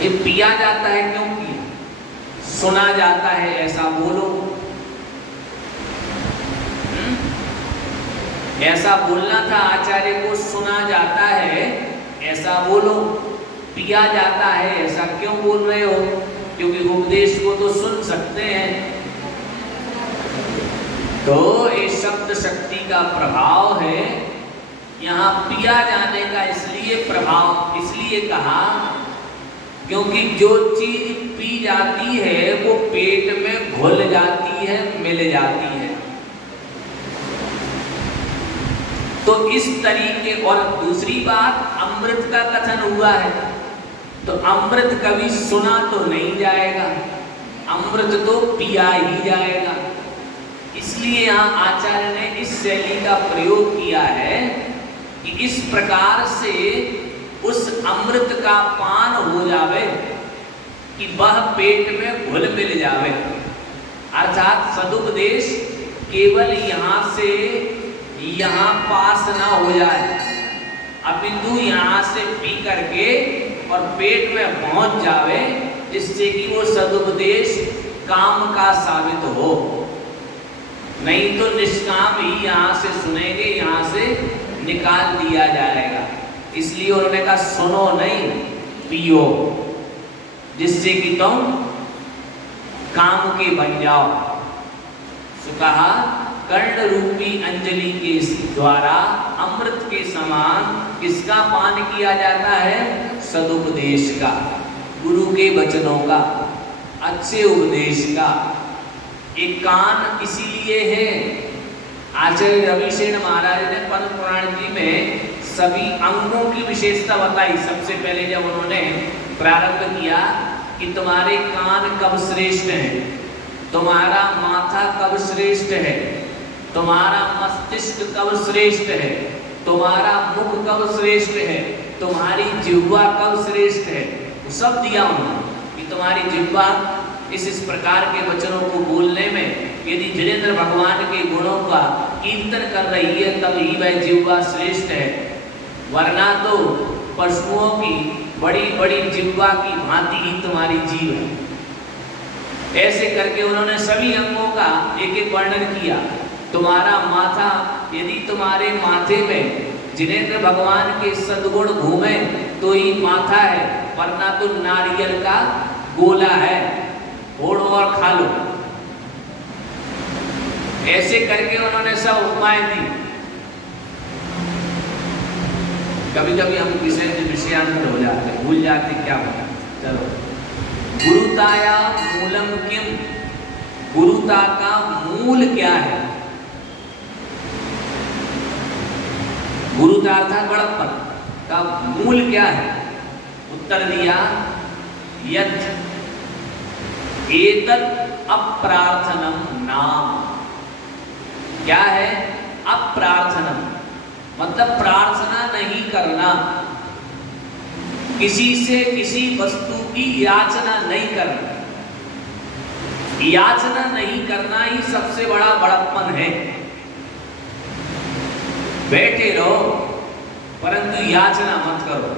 ये पिया जाता है क्यों पिया? सुना जाता है ऐसा बोलो। ऐसा बोलना था आचार्य को, सुना जाता है ऐसा बोलो। पिया जाता है ऐसा क्यों बोल रहे हो? क्योंकि उपदेश को तो सुन सकते हैं। तो ये शब्द शक्ति का प्रभाव है। यहाँ पिया जाने का इसलिए प्रभाव इसलिए कहा क्योंकि जो चीज पी जाती है वो पेट में घुल जाती है, मिल जाती है। तो इस तरीके, और दूसरी बात अमृत का कथन हुआ है, तो अमृत कभी सुना तो नहीं जाएगा, अमृत तो पिया ही जाएगा। इसलिए यहाँ आचार्य ने इस शैली का प्रयोग किया है कि इस प्रकार से उस अमृत का पान हो जावे कि वह पेट में घुल मिल जावे। अर्थात सदुपदेश केवल यहाँ से यहाँ पास ना हो जाए, अपितु यहाँ से पी करके और पेट में पहुंच जावे, जिससे कि वो सदुपदेश काम का साबित हो। नहीं तो निष्काम ही यहाँ से सुनेंगे, यहाँ से निकाल दिया जाएगा। इसलिए उन्होंने कहा सुनो नहीं पियो, जिससे कि तुम काम के बन जाओ। तो कहा कर्ण रूपी अंजलि के द्वारा अमृत के समान किसका पान किया जाता है? सदुपदेश का, गुरु के वचनों का, अच्छे उपदेश का। एक कान इसीलिए है, आचार्य रविसेन महाराज ने पद्म पुराण जी में सभी अंगों की विशेषता बताई। सबसे पहले जब उन्होंने प्रारंभ किया कि तुम्हारे कान कब श्रेष्ठ हैं, तुम्हारा माथा कब श्रेष्ठ है, तुम्हारा मस्तिष्क कब श्रेष्ठ है, तुम्हारा मुख कब श्रेष्ठ है, तुम्हारी जिह्वा कब श्रेष्ठ है, सब दिया उन्होंने कि तुम्हारी जिह्वा इस प्रकार के वचनों को बोलने में यदि जिनेंद्र भगवान के गुणों का कीर्तन कर रही है तब ही वह जिह्वा श्रेष्ठ है, वरना तो पशुओं की बड़ी बड़ी जिह्वा की भांति ही तुम्हारी जीव है। ऐसे करके उन्होंने सभी अंगों का एक एक वर्णन किया। तुम्हारा माथा, यदि तुम्हारे माथे में जिनेंद्र भगवान के सद्गुण घूमे तो ही माथा है, वरना तो नारियल का गोला है, ओढ़ो और खा लो। ऐसे करके उन्होंने सब उपमाएं दी। कभी कभी हम विषयांतर हो जाते, भूल जाते क्या होता। चलो, गुरुताया मूलम किम, गुरुता का मूल क्या है? गुरुता अर्थात बड़प्पन का मूल क्या है? उत्तर दिया यत् एतत् अप्रार्थनम नाम। क्या है? अप्रार्थनम मतलब प्रार्थना नहीं करना, किसी से किसी वस्तु की याचना नहीं करना। याचना नहीं करना ही सबसे बड़ा बड़प्पन है। बैठे रहो परंतु याचना मत करो।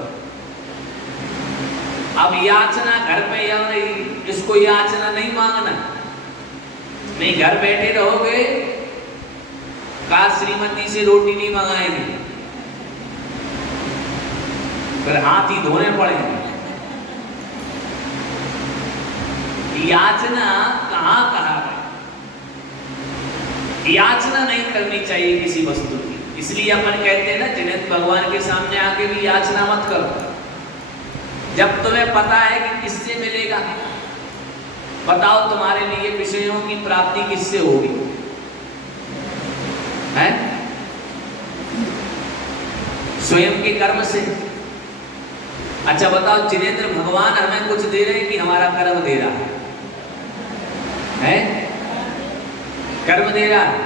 अब याचना घर पे या नहीं, इसको याचना नहीं मांगना। नहीं, घर बैठे रहोगे, का श्रीमती से रोटी नहीं मंगाएंगे, फिर हाथ ही धोने पड़ेंगे। याचना कहाँ कहा है? याचना नहीं करनी चाहिए किसी वस्तु की। इसलिए अपन कहते हैं ना, जिन्हें भगवान के सामने आके भी याचना मत करो जब तुम्हें पता है कि किससे मिलेगा। बताओ तुम्हारे लिए विषयों की प्राप्ति किससे होगी? है स्वयं के कर्म से। अच्छा बताओ, जिनेंद्र भगवान हमें कुछ दे रहे हैं कि हमारा कर्म दे रहा है? कर्म दे रहा है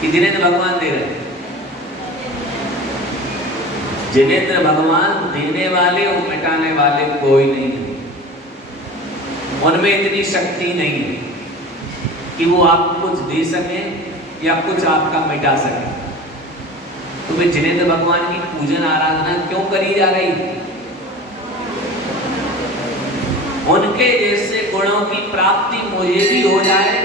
कि जिनेंद्र भगवान दे रहे हैं? जिनेंद्र भगवान देने वाले और मिटाने वाले कोई नहीं है। उनमें इतनी शक्ति नहीं है कि वो आपको कुछ दे सके या कुछ आपका मिटा सके। तो वे जिनेंद्र भगवान की पूजन आराधना क्यों करी जा रही? उनके जैसे गुणों की प्राप्ति मुझे भी हो जाए,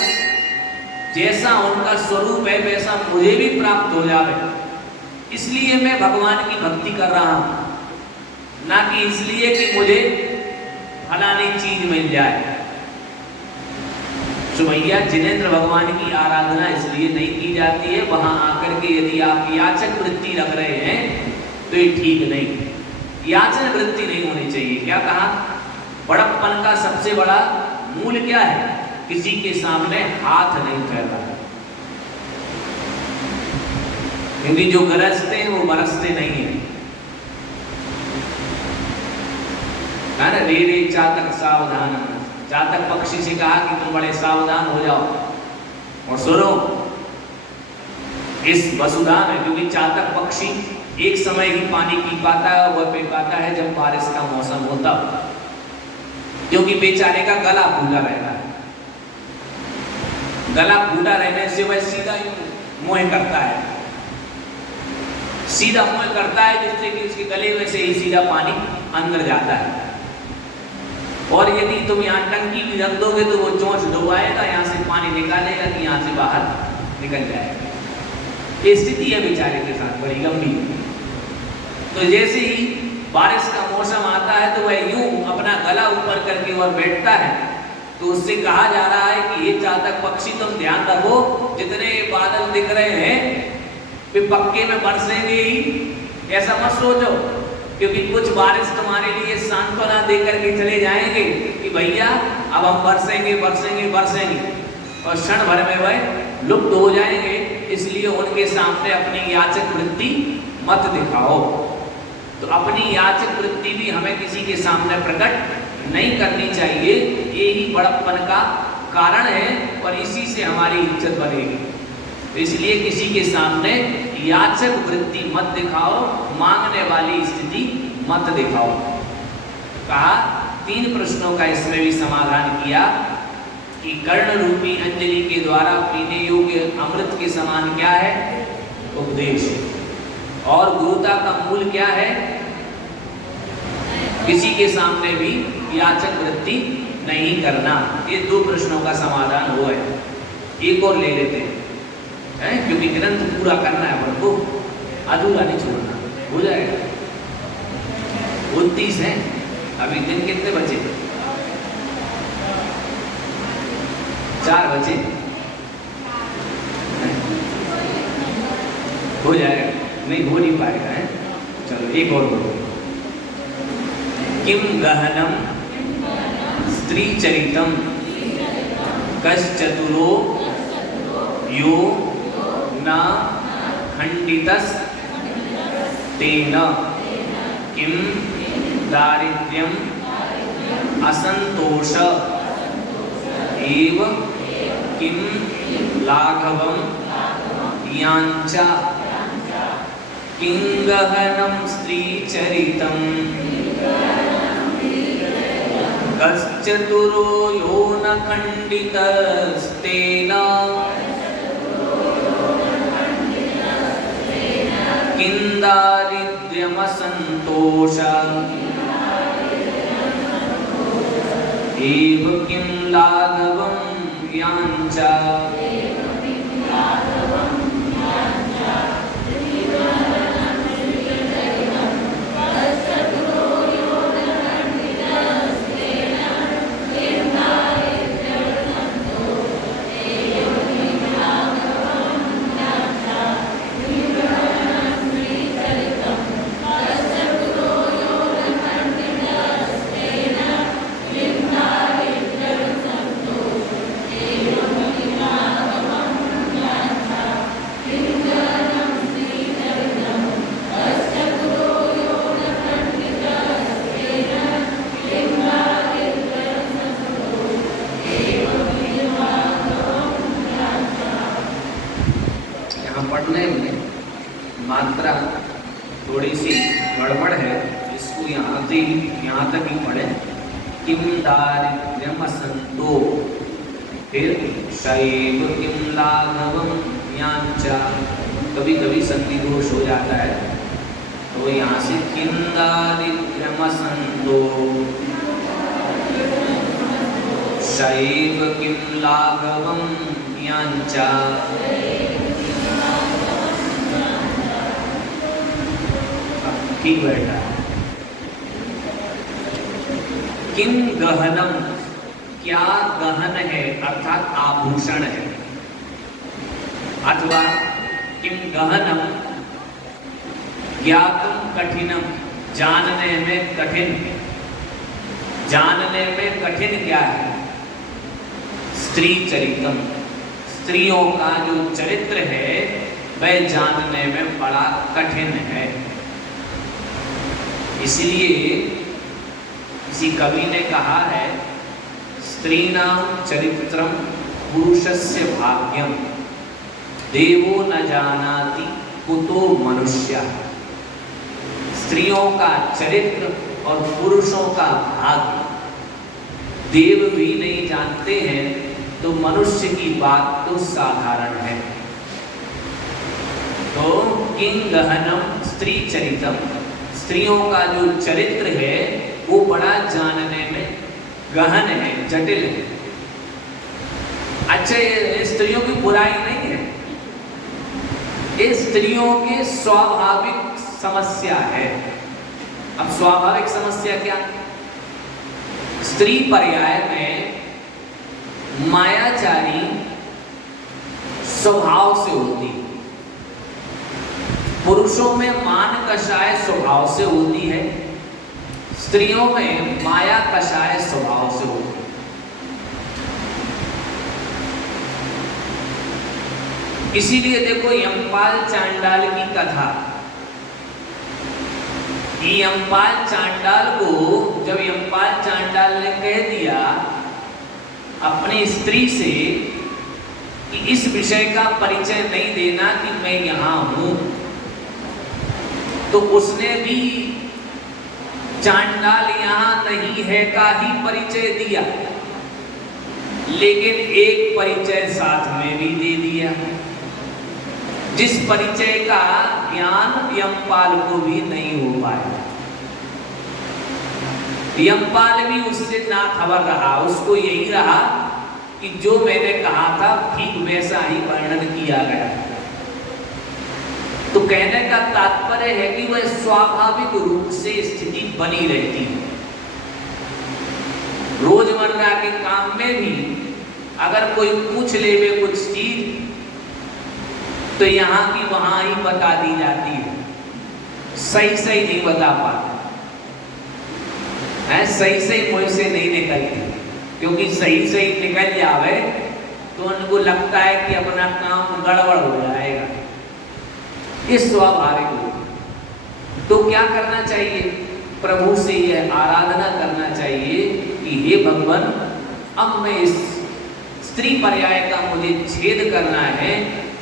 जैसा उनका स्वरूप है वैसा मुझे भी प्राप्त हो जाए, इसलिए मैं भगवान की भक्ति कर रहा हूं, ना कि इसलिए कि मुझे फलानी चीज मिल जाए। तो भैया जिनेंद्र भगवान की आराधना इसलिए नहीं की जाती है, वहां आकर के यदि आप याचक वृत्ति रख रहे हैं तो ये ठीक नहीं। याचक वृत्ति नहीं होनी चाहिए। क्या कहा? बड़प्पन का सबसे बड़ा मूल क्या है? किसी के सामने हाथ नहीं फैलाना। क्योंकि जो गरजते हैं वो बरसते नहीं है ना। रे रे चातक सावधान, चातक पक्षी से कहा कि तुम बड़े सावधान हो जाओ और सुनो इस वसुधा में। क्योंकि चातक पक्षी एक समय ही पानी पी पाता है और वह पी पाता है जब बारिश का मौसम होता, क्योंकि बेचारे का गला फूला रहता है। गला फूला रहने से वह सीधा मुंह करता है, सीधा मुंह करता है, जिससे कि उसके गले में से ही सीधा पानी अंदर जाता है। और यदि तुम यहाँ टंकी भी रख दोगे तो वो चोंच डुबाएगा, यहाँ से पानी निकालेगा कि यहाँ से बाहर निकल जाएगा। ये स्थिति है बेचारे के साथ बड़ी गंभीर। तो जैसे ही बारिश का मौसम आता है तो वह यूं अपना गला ऊपर करके और बैठता है। तो उससे कहा जा रहा है कि ये चातक पक्षी तुम ध्यान रखो, जितने बादल दिख रहे हैं वे पक्के में बरसेंगे ही, ऐसा मत सोचो। क्योंकि कुछ बारिश तुम्हारे लिए सांत्वना देकर के चले जाएंगे कि भैया अब हम बरसेंगे बरसेंगे बरसेंगे, और क्षण भर में वह लुप्त हो जाएंगे। इसलिए उनके सामने अपनी याचक वृत्ति मत दिखाओ। तो अपनी याचक वृत्ति भी हमें किसी के सामने प्रकट नहीं करनी चाहिए। ये ही बड़प्पन का कारण है और इसी से हमारी इज्जत बनेगी। तो इसलिए किसी के सामने याचक वृत्ति मत दिखाओ, मांगने वाली स्थिति मत दिखाओ। कहा 3 प्रश्नों का इसमें भी समाधान किया कि कर्ण रूपी अंजलि के द्वारा पीने योग्य अमृत के समान क्या है? उपदेश। और गुरुता का मूल क्या है? किसी के सामने भी याचक वृत्ति नहीं करना। ये 2 प्रश्नों का समाधान हुआ है। एक और ले लेते हैं, क्योंकि ग्रंथ पूरा करना है प्रभु, अधूरा नहीं छोड़ना। हो जाएगा 29 है, अभी दिन कितने बचे? 4 बचे, हो जाएगा। नहीं हो नहीं पाएगा है। एक और बोलो। किम गहनम स्त्री चरितम कश्चतुरो यो न खंडितस तेन किम दारिद्र्यम असंतोष एव किम लाघवम यांचा किंगहनम स्त्री चरितम कश्चतुरो यो न खंडितस्तेन किं दारिद्र्यमसन्तोष एव किं लाघवं यांचा पढ़ने में मात्रा थोड़ी सी गड़बड़ है, इसको यहाँ तक ही पढ़े। किम दारिद्र्यम असंतो, फिर शैव किम लाघवम यांचा, कभी कभी संधि दोष हो जाता है, तो यहाँ से किम दारिद्र्यम असंतो शैव किम लाघवम यांचा। ठीक बैठा। किम गहनम, क्या गहन है अर्थात आभूषण है, अथवा किम गहनम ज्ञातुम कठिनम, जानने में कठिन। जानने में कठिन क्या है? स्त्री चरितम, स्त्रियों का जो चरित्र है वह जानने में बड़ा कठिन है। इसलिए किसी कवि ने कहा है, स्त्रीणां चरित्रम पुरुषस्य भाग्यम देवो न जानाति कुतो मनुष्य। स्त्रियों का चरित्र और पुरुषों का भाग्य देव भी नहीं जानते हैं, तो मनुष्य की बात तो साधारण है। तो किं गहनम स्त्री चरितम, स्त्रियों का जो चरित्र है वो बड़ा जानने में गहन है, जटिल है। अच्छा, ये स्त्रियों की बुराई नहीं है, ये स्त्रियों की स्वाभाविक समस्या है। अब स्वाभाविक समस्या क्या? स्त्री पर्याय में मायाचारी स्वभाव से होती है, पुरुषों में मान कषाय स्वभाव से होती है, स्त्रियों में माया कषाय स्वभाव से होती है। इसीलिए देखो यमपाल चांडाल की कथा, यमपाल चांडाल को जब यमपाल चांडाल ने कह दिया अपनी स्त्री से कि इस विषय का परिचय नहीं देना कि मैं यहां हूं, तो उसने भी चांडाल यहां नहीं है का ही परिचय दिया, लेकिन एक परिचय साथ में भी दे दिया, जिस परिचय का ज्ञान यमपाल को भी नहीं हो पाया। यमपाल भी उससे ना खबर रहा, उसको यही रहा कि जो मैंने कहा था ठीक वैसा ही वर्णन किया गया। तो कहने का तात्पर्य है कि वह स्वाभाविक रूप से स्थिति बनी रहती है। रोजमर्रा के काम में भी अगर कोई पूछ लेवे कुछ चीज तो यहाँ की वहां ही बता दी जाती है। सही सही नहीं बता पाते हैं, सही सही मुंह से नहीं निकलती, क्योंकि सही सही निकल जावे तो उनको लगता है कि अपना काम गड़बड़ हो जाएगा, ये स्वाभाविक हो। तो क्या करना चाहिए? प्रभु से यह आराधना करना चाहिए कि हे भगवान, अब मैं इस स्त्री पर्याय का मुझे छेद करना है,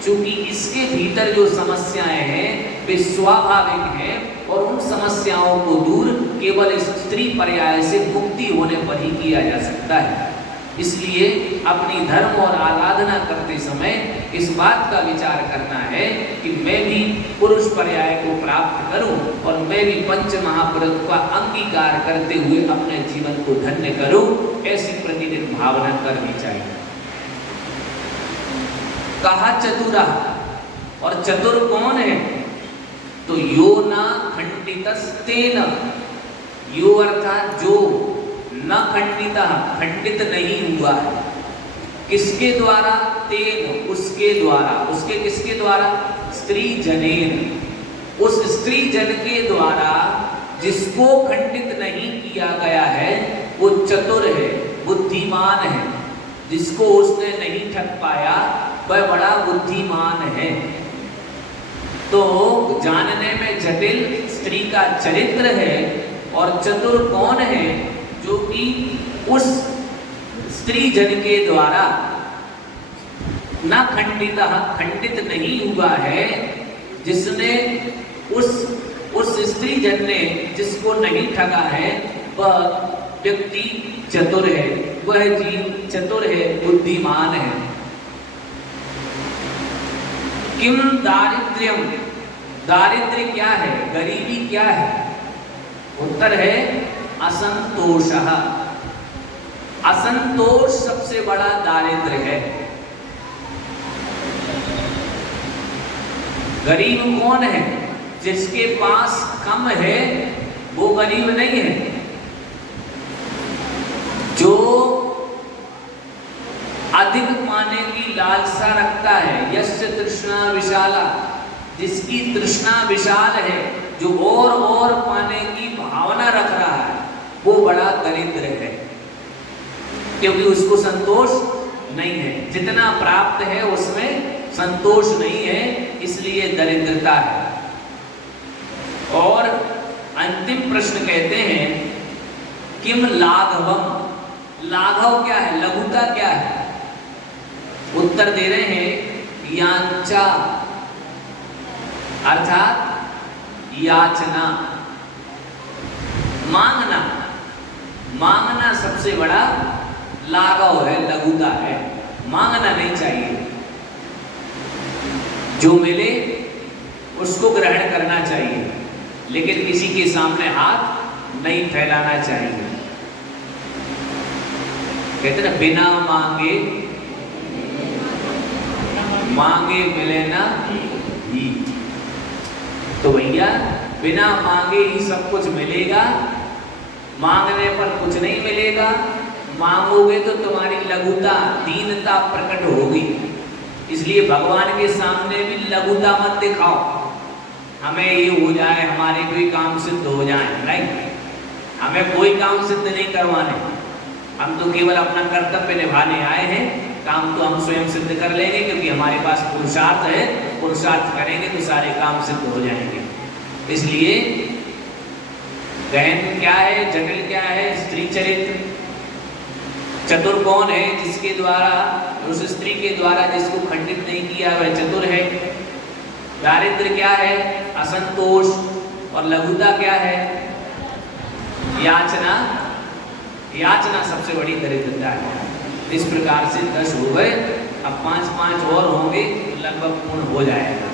क्योंकि इसके भीतर जो समस्याएं हैं वे स्वाभाविक हैं और उन समस्याओं को दूर केवल इस स्त्री पर्याय से मुक्ति होने पर ही किया जा सकता है। इसलिए अपनी धर्म और आराधना करते समय इस बात का विचार करना है कि मैं भी पुरुष पर्याय को प्राप्त करूं और मैं भी पंच महापुरुष का अंगीकार करते हुए अपने जीवन को धन्य करूं, ऐसी प्रतिदिन भावना करनी चाहिए। कहा चतुरा, और चतुर कौन है? तो यो न खंडितस्तेन, यो अर्थात जो न खंडिता, खंडित नहीं हुआ है, किसके द्वारा? तेन, उसके द्वारा, उसके किसके द्वारा? स्त्री जनेन, उस स्त्री जन के द्वारा जिसको खंडित नहीं किया गया है वो चतुर है, बुद्धिमान है। जिसको उसने नहीं ठग पाया वह बड़ा बुद्धिमान है। तो जानने में जटिल स्त्री का चरित्र है, और चतुर कौन है? जो कि उस स्त्री जन के द्वारा न खंडिता, खंडित नहीं हुआ है, जिसने उस स्त्री जन ने जिसको नहीं ठगा है वह व्यक्ति चतुर है, वह जीव चतुर है, बुद्धिमान है। किम दारिद्र्यम, दारिद्र्य क्या है? गरीबी क्या है? उत्तर है असंतोष। असंतोष सबसे बड़ा दारिद्र्य है। गरीब कौन है? जिसके पास कम है वो गरीब नहीं है। जो अधिक पाने की लालसा रखता है, यस्य तृष्णा विशाला, जिसकी तृष्णा विशाल है, जो और पाने की भावना रख रहा है, वो बड़ा दरिद्र है, क्योंकि उसको संतोष नहीं है। जितना प्राप्त है उसमें संतोष नहीं है, इसलिए दरिद्रता है। और अंतिम प्रश्न कहते हैं किम लाघवम, लाघव क्या है? लघुता क्या है? उत्तर दे रहे हैं यांचा, अर्थात याचना, मांगना। मांगना सबसे बड़ा लाघव है, लघुता है। मांगना नहीं चाहिए, जो मिले उसको ग्रहण करना चाहिए, लेकिन किसी के सामने हाथ नहीं फैलाना चाहिए। कहते ना, बिना मांगे मांगे मिले ना ही। तो भैया बिना मांगे ही सब कुछ मिलेगा, मांगने पर कुछ नहीं मिलेगा। मांगोगे तो तुम्हारी लघुता, दीनता प्रकट होगी। इसलिए भगवान के सामने भी लघुता मत दिखाओ। हमें ये हो जाए, हमारे कोई काम सिद्ध हो जाए, नहीं, हमें कोई काम सिद्ध नहीं करवाने। हम तो केवल अपना कर्तव्य निभाने आए हैं। काम तो हम स्वयं सिद्ध कर लेंगे, क्योंकि हमारे पास पुरुषार्थ है। पुरुषार्थ करेंगे तो सारे काम सिद्ध हो जाएंगे। इसलिए गहन क्या है, जटिल क्या है? स्त्री चरित्र। चतुर कौन है? जिसके द्वारा, उस स्त्री के द्वारा जिसको खंडित नहीं किया वह चतुर है। दारिद्र्य क्या है? असंतोष। और लघुता क्या है? याचना। याचना सबसे बड़ी दरिद्रता है। इस प्रकार से 10 हो गए, अब 5 और होंगे तो लगभग पूर्ण हो जाएगा।